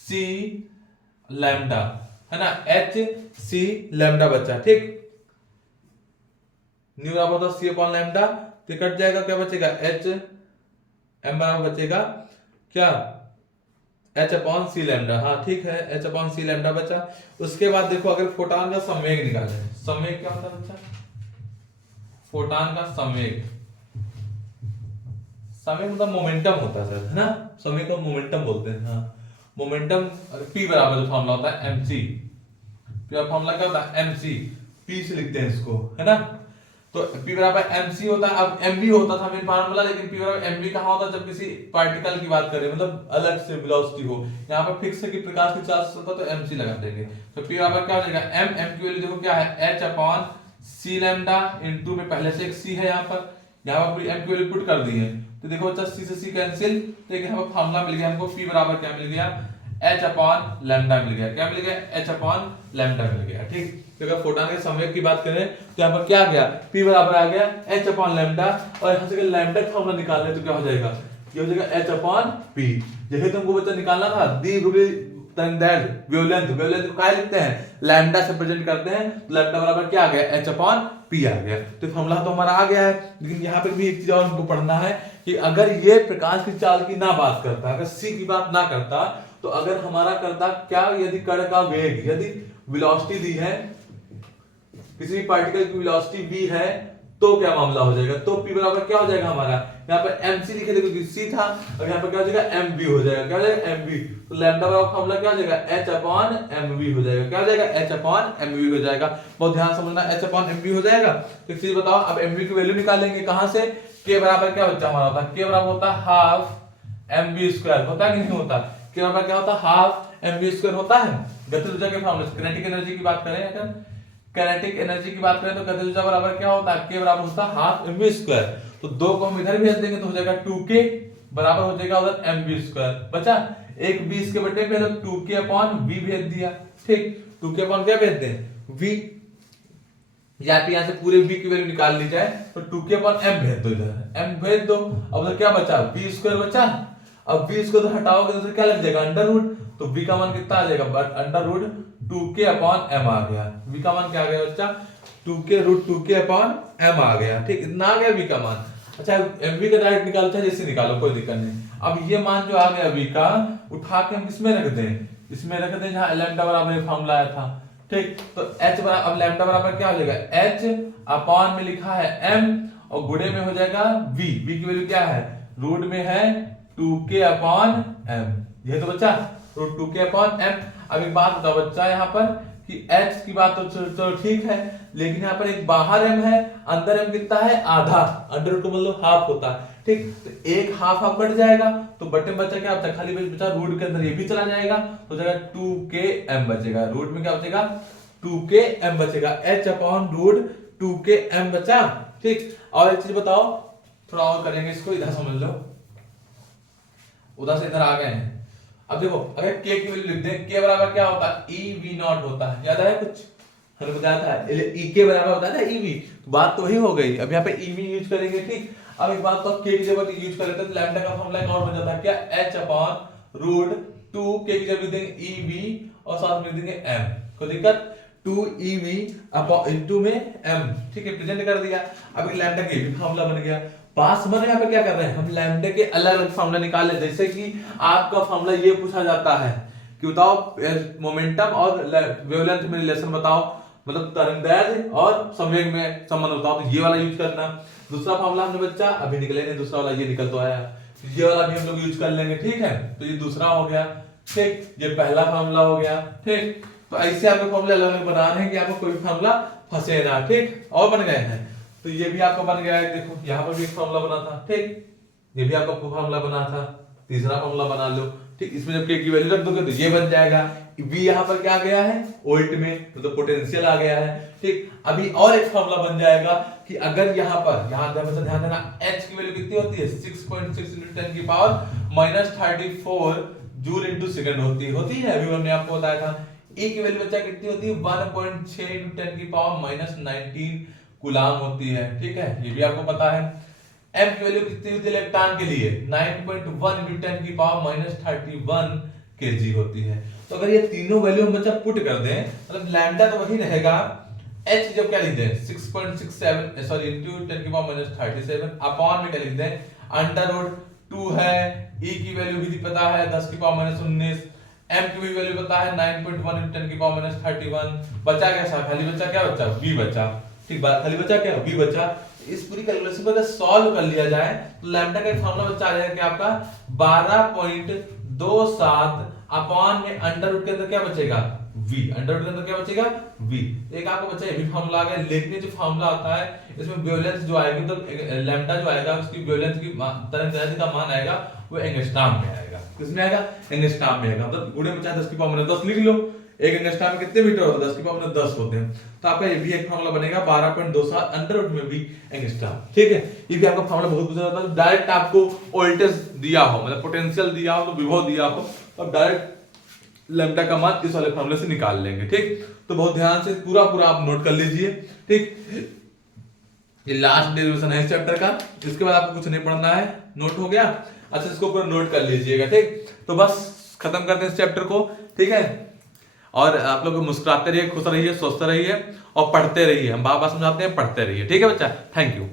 c है ना, h c बच्चा। ठीक, न्यू बराबर होता है c/λ, तो कट जाएगा, क्या बचेगा, h m बराबर बचेगा क्या, h/c²। हाँ ठीक है, h/c² बचा। उसके बाद देखो अगर फोटॉन का संवेग निकाले, संवेग क्या होता है बच्चा, फोटॉन का संवेग, संवेग मतलब मोमेंटम होता है है ना, संवेग को मोमेंटम बोलते हैं। हाँ, मोमेंटम p बराबर जो फार्मूला होता है mc, p फार्मूला क्या होता है mc, p से लिखते हैं इसको, है ना। तो p बराबर mc होता है, अब mv होता था मेन फार्मूला, लेकिन p बराबर mv कहां होता है, जब किसी पार्टिकल की बात करें, मतलब अलग से वेलोसिटी हो, यहाँ पर फिक्स है कि प्रकाश की चाल से होता तो mc लगा देंगे। तो p बराबर क्या हो जाएगा, m की वैल्यू देखो क्या है, h/c² इनटू में पहले से एक c है, यहाँ पर पूरी m की वैल्यू पुट कर दी है, तो देखो बच्चा c से c कैंसिल, तो एक यहाँ पर फार्मूला मिल गया हमको, p बराबर क्या मिल गया, h/λ मिल गया, क्या मिल गया, h/λ मिल गया। ठीक, तो अगर फोटॉन के संवेग की बात करें तो यहाँ पर क्या आ गया, p बराबर आ गया h/λ, और यहाँ से लैम्डा का फॉर्मूला निकालने तो क्या हो जाएगा, ये हो जाएगा h/p। यही तुमको बच्चा निकालना था, द्विध्रुवीय तरंगदैर्ध्य वेवलेंथ, वेवलेंथ को क्या लिखते हैं, लैम्डा से प्रेजेंट करते हैं, तो लैम्डा बराबर क्या आ गया, h/p आ गया। तो फॉर्मूला तो हमारा आ गया है, लेकिन यहाँ पर भी एक चीज और हमको पढ़ना है कि अगर ये प्रकाश की चाल की ना बात करता, अगर c की बात ना करता, तो अगर हमारा करता क्या, यदि कण का वेग, यदि वेलोसिटी दी है, किसी भी पार्टिकल की वेलोसिटी v है, तो क्या मामला हो जाएगा, तो p बराबर क्या हो जाएगा हमारा, यहाँ पर mc लिखे थे क्योंकि c था, और यहाँ पर क्या हो जाएगा mv हो जाएगा, क्या हो जाएगा mv, तो लैम्डा बराबर फॉर्मूला क्या हो जाएगा, h/mv हो जाएगा, क्या हो जाएगा, h/mv हो जाएगा। बहुत ध्यान समझना, h/mv हो जाएगा। तो एक चीज बताओ, अब mv की वैल्यू निकालेंगे कहां से, k बराबर क्या बच्चा हमारा होता है, k बराबर होता है हाफ mv², होता है कि नहीं होता, k बराबर क्या होता है, हाफ mv² होता है। गतिज ऊर्जा के फॉर्मूले, किनेटिक एनर्जी की बात करें, अगर किनेटिक एनर्जी की बात करें तो गतिज ऊर्जा बराबर क्या होता है, k बराबर होता है हाफ mv²। तो दो को हम इधर भेज देंगे तो हो जाएगा 2k बराबर हो जाएगा उधर mv², बचा एक v इसके बटे पे, तो 2k/v भेज दिया। ठीक, 2k/ क्या भेज दें, v, या फिर यहाँ से पूरे v की वैल्यू निकाल ली जाए तो 2k/m भेज दो, इधर m भेज दो। अब उधर क्या बचा, v² बचा। अब v² तो हटाओगे तो क्या लग जाएगा, अंडर रूट, तो v का मान कितना आ जाएगा, अंडर रूट 2k/m आ गया। v का मान क्या आ गया बच्चा, 2k√2k/m आ गया। ठीक, इतना आ गया v का मान। अच्छा mv का डायरेक्ट निकालो चाहे जैसे निकालो, कोई दिक्कत नहीं। अब ये मान जो आ गया v का, उठा के हम किसमें रख दें, इसमें रख दें जहां लैम्डा बराबर ये फॉर्मूला आया था। ठीक, तो h बराबर, अब लैम्डा बराबर क्या हो जाएगा, h अपॉन में लिखा है m और गुणे में हो जाएगा v की वैल्यू क्या है, रूट में है 2k/m। ये तो बच्चा √2k/m। अब एक बात बताओ बच्चा, यहाँ पर कि h की बात तो ठीक है, लेकिन यहाँ पर एक बाहर m है, अंदर m कितना है, आधा, अंडर को मतलब हाफ होता है। ठीक, तो एक हाफ हाफ कट जाएगा, तो बटे में बचा क्या बचा, खाली बचा रूट के अंदर ये भी चला जाएगा, तो हो जाएगा 2km बचेगा। रूट में क्या बचेगा, 2km बचेगा, h/√2km बचा। ठीक, और एक चीज बताओ, थोड़ा और करेंगे इसको, इधर समझ लो, उधर से इधर आ गए हैं। अब देखो, अगर k की वैल्यू लिख दें, k बराबर क्या होता है, ev0 होता है, याद है कुछ हमने बताया था, k बराबर होता है ev, बात तो वही हो गई। अब यहाँ पे ev यूज करेंगे। ठीक, अब एक बात तो k की जगह यूज कर लेते हैं, तो लैम्डा का फॉर्मूला एक और बन जाता है क्या, h/√2, k की जगह लिख देंगे ev और साथ में लिख देंगे m, कोई दिक्कत, 2ev/into में m। ठीक है, प्रेजेंट कर दिया। अब लैम्डा का भी फॉर्मूला बन गया। पास में यहाँ पे क्या कर रहे हैं, हम लैम्डा के अलग अलग फॉर्मूला निकाल लेते हैं। जैसे कि आपका फॉर्मूला ये पूछा जाता है कि बताओ मोमेंटम और वेवलेंथ में रिलेशन बताओ, मतलब तरंगदैर्ध्य और संवेग में संबंध बताओ, तो ये वाला यूज करना। दूसरा फॉर्मूला हमने बच्चा अभी निकले नहीं, दूसरा वाला ये निकल तो आया, ये वाला भी हम लोग यूज कर लेंगे। ठीक है, तो ये दूसरा हो गया। ठीक, ये पहला फॉर्मूला हो गया। ठीक, तो ऐसे आपको फॉर्मूला अलग अलग बना रहे हैं कि आपको कोई फॉर्मूला फंसे ना। ठीक, और बन गए हैं, तो ये भी आपका बन गया है। देखो यहाँ पर भी एक फॉर्मूला बना था। ठीक, ये भी आपका फॉर्मूला बना था, तीसरा फॉर्मूला बना लो। ठीक, इसमें जब k की वैल्यू रख दोगे तो ये बन जाएगा। v यहाँ पर क्या आ गया है, वोल्ट में, तो पोटेंशियल आ गया है। ठीक, अभी और एक फॉर्मूला बन जाएगा कि अगर यहाँ पर, यहाँ ध्यान देना, h की वैल्यू कितनी होती है, 6.6 × 10⁻34 जूल इंटू सेकंड होती है। अभी हमने आपको बताया था। e की वैल्यू बच्चा कितनी होती है, 1.6 × 10⁻19 कूलाम होती है। ठीक है, ये भी आपको पता है। m की वैल्यू कितनी होती है इलेक्ट्रॉन के लिए, 9.1 × 10⁻31 kg होती है। तो अगर ये तीनों वैल्यू हम बच्चा पुट कर दें, मतलब लैम्डा तो वही रहेगा, h जब क्या लिख दें, 6.67 सॉरी × 10⁻37 अपॉन में क्या लिख दें, √2 है। e की वैल्यू भी पता है 10⁻19, m की भी वैल्यू पता है 9.1 × 10⁻31, बचा क्या, खाली बचा क्या, बचा v बचा। ठीक, बात खाली बचा क्या, v बचा। इस पूरी कैलकुलेशन को अगर सॉल्व कर लिया जाए तो लैम्डा का एक फार्मूला बच्चा आ जाएगा कि आपका 12.27 अपॉन में √, के अंदर क्या बचेगा, v, √के अंदर क्या बचेगा, v। एक आपको बच्चा ये भी फार्मूला आ गया। लेकिन जो फार्मूला आता है इसमें वेवलेंथ जो आएगी, तो लैम्डा जो आएगा उसकी वेवलेंथ की तरंगदैर्ध्य का मान आएगा वो एंगस्ट्रॉम में आएगा। किसमें आएगा, एंगस्ट्रॉम में आएगा। मतलब गुणे में चाहे 10⁻10 लिख लो, एक एंगस्ट्रॉम में कितने मीटर होते हैं, 10⁻10 होते हैं। तो आपका ये भी एक फार्मूला बनेगा 12.27 √, में भी एंगस्ट्रॉम। ठीक है, ये भी आपका फार्मूला बहुत पूछा जाता है। डायरेक्ट आपको वोल्टेज दिया हो, मतलब पोटेंशियल दिया हो, तो विभव दिया हो, तो डायरेक्ट लैम्डा का मान इस वाले फार्मूले से निकाल लेंगे। ठीक, तो बहुत ध्यान से पूरा आप नोट कर लीजिए। ठीक, ये लास्ट डेरिवेशन है इस चैप्टर का, इसके बाद आपको कुछ नहीं पढ़ना है, नोट हो गया। अच्छा, इसको पूरा नोट कर लीजिएगा। ठीक, तो बस खत्म करते हैं इस चैप्टर को। ठीक है, और आप लोग मुस्कुराते रहिए, खुश रहिए, स्वस्थ रहिए और पढ़ते रहिए। हम बार बार समझाते हैं, पढ़ते रहिए। ठीक है बच्चा, थैंक यू।